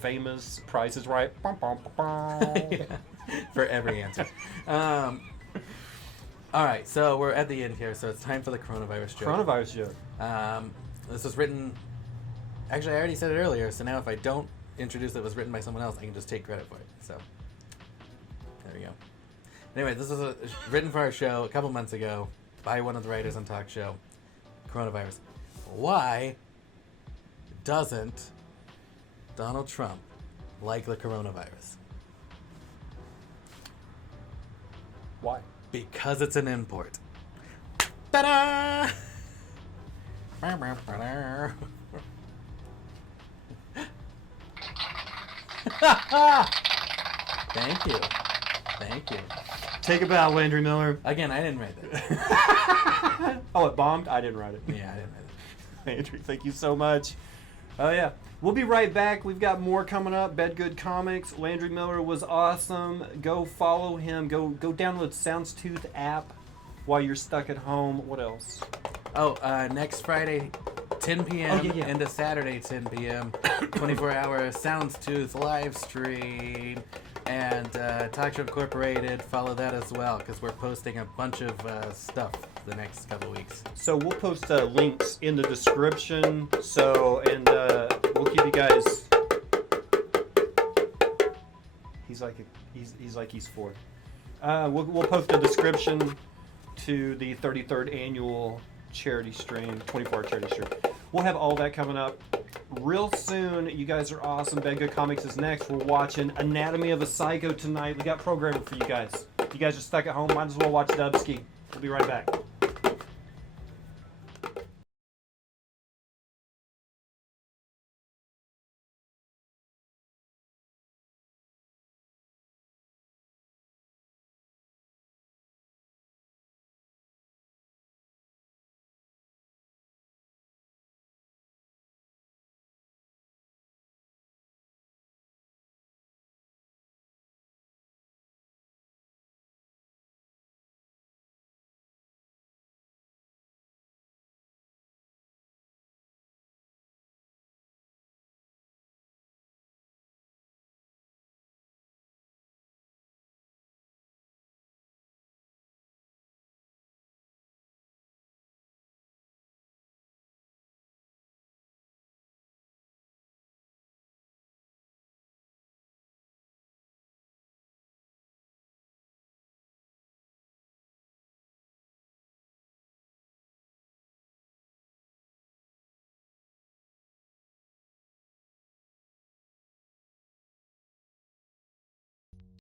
famous Price is Right. For every answer. All right, so we're at the end here, so it's time for the coronavirus joke. Coronavirus joke. This was written. Actually, I already said it earlier, so now if I don't introduce that it was written by someone else, I can just take credit for it. So there we go. Anyway, this was written for our show a couple months ago by one of the writers on Talk Show. Coronavirus. Why doesn't Donald Trump like the coronavirus? Why? Because it's an import. Ta-da! Thank you. Thank you. Take a bow, Landry Miller. Again, I didn't write that. Oh, it bombed? I didn't write it. Yeah, I didn't write that. Landry, thank you so much. Oh, yeah. We'll be right back. We've got more coming up. Bedgood Comics. Landry Miller was awesome. Go follow him. Go download Soundstooth app while you're stuck at home. What else? Oh, next Friday, 10 p.m. yeah. into Saturday, 10 p.m. 24-hour Soundstooth live stream. And Talk Show Incorporated, follow that as well, because we're posting a bunch of stuff the next couple weeks. So we'll post links in the description. So, and we'll keep you guys. He's like he's four. We'll post a description to the 33rd annual charity stream, 24-hour charity stream. We'll have all that coming up real soon. You guys are awesome. Bedgood Comics is next. We're watching Anatomy of a Psycho tonight. We got programming for you guys. If you guys are stuck at home, might as well watch Dubsky. We'll be right back.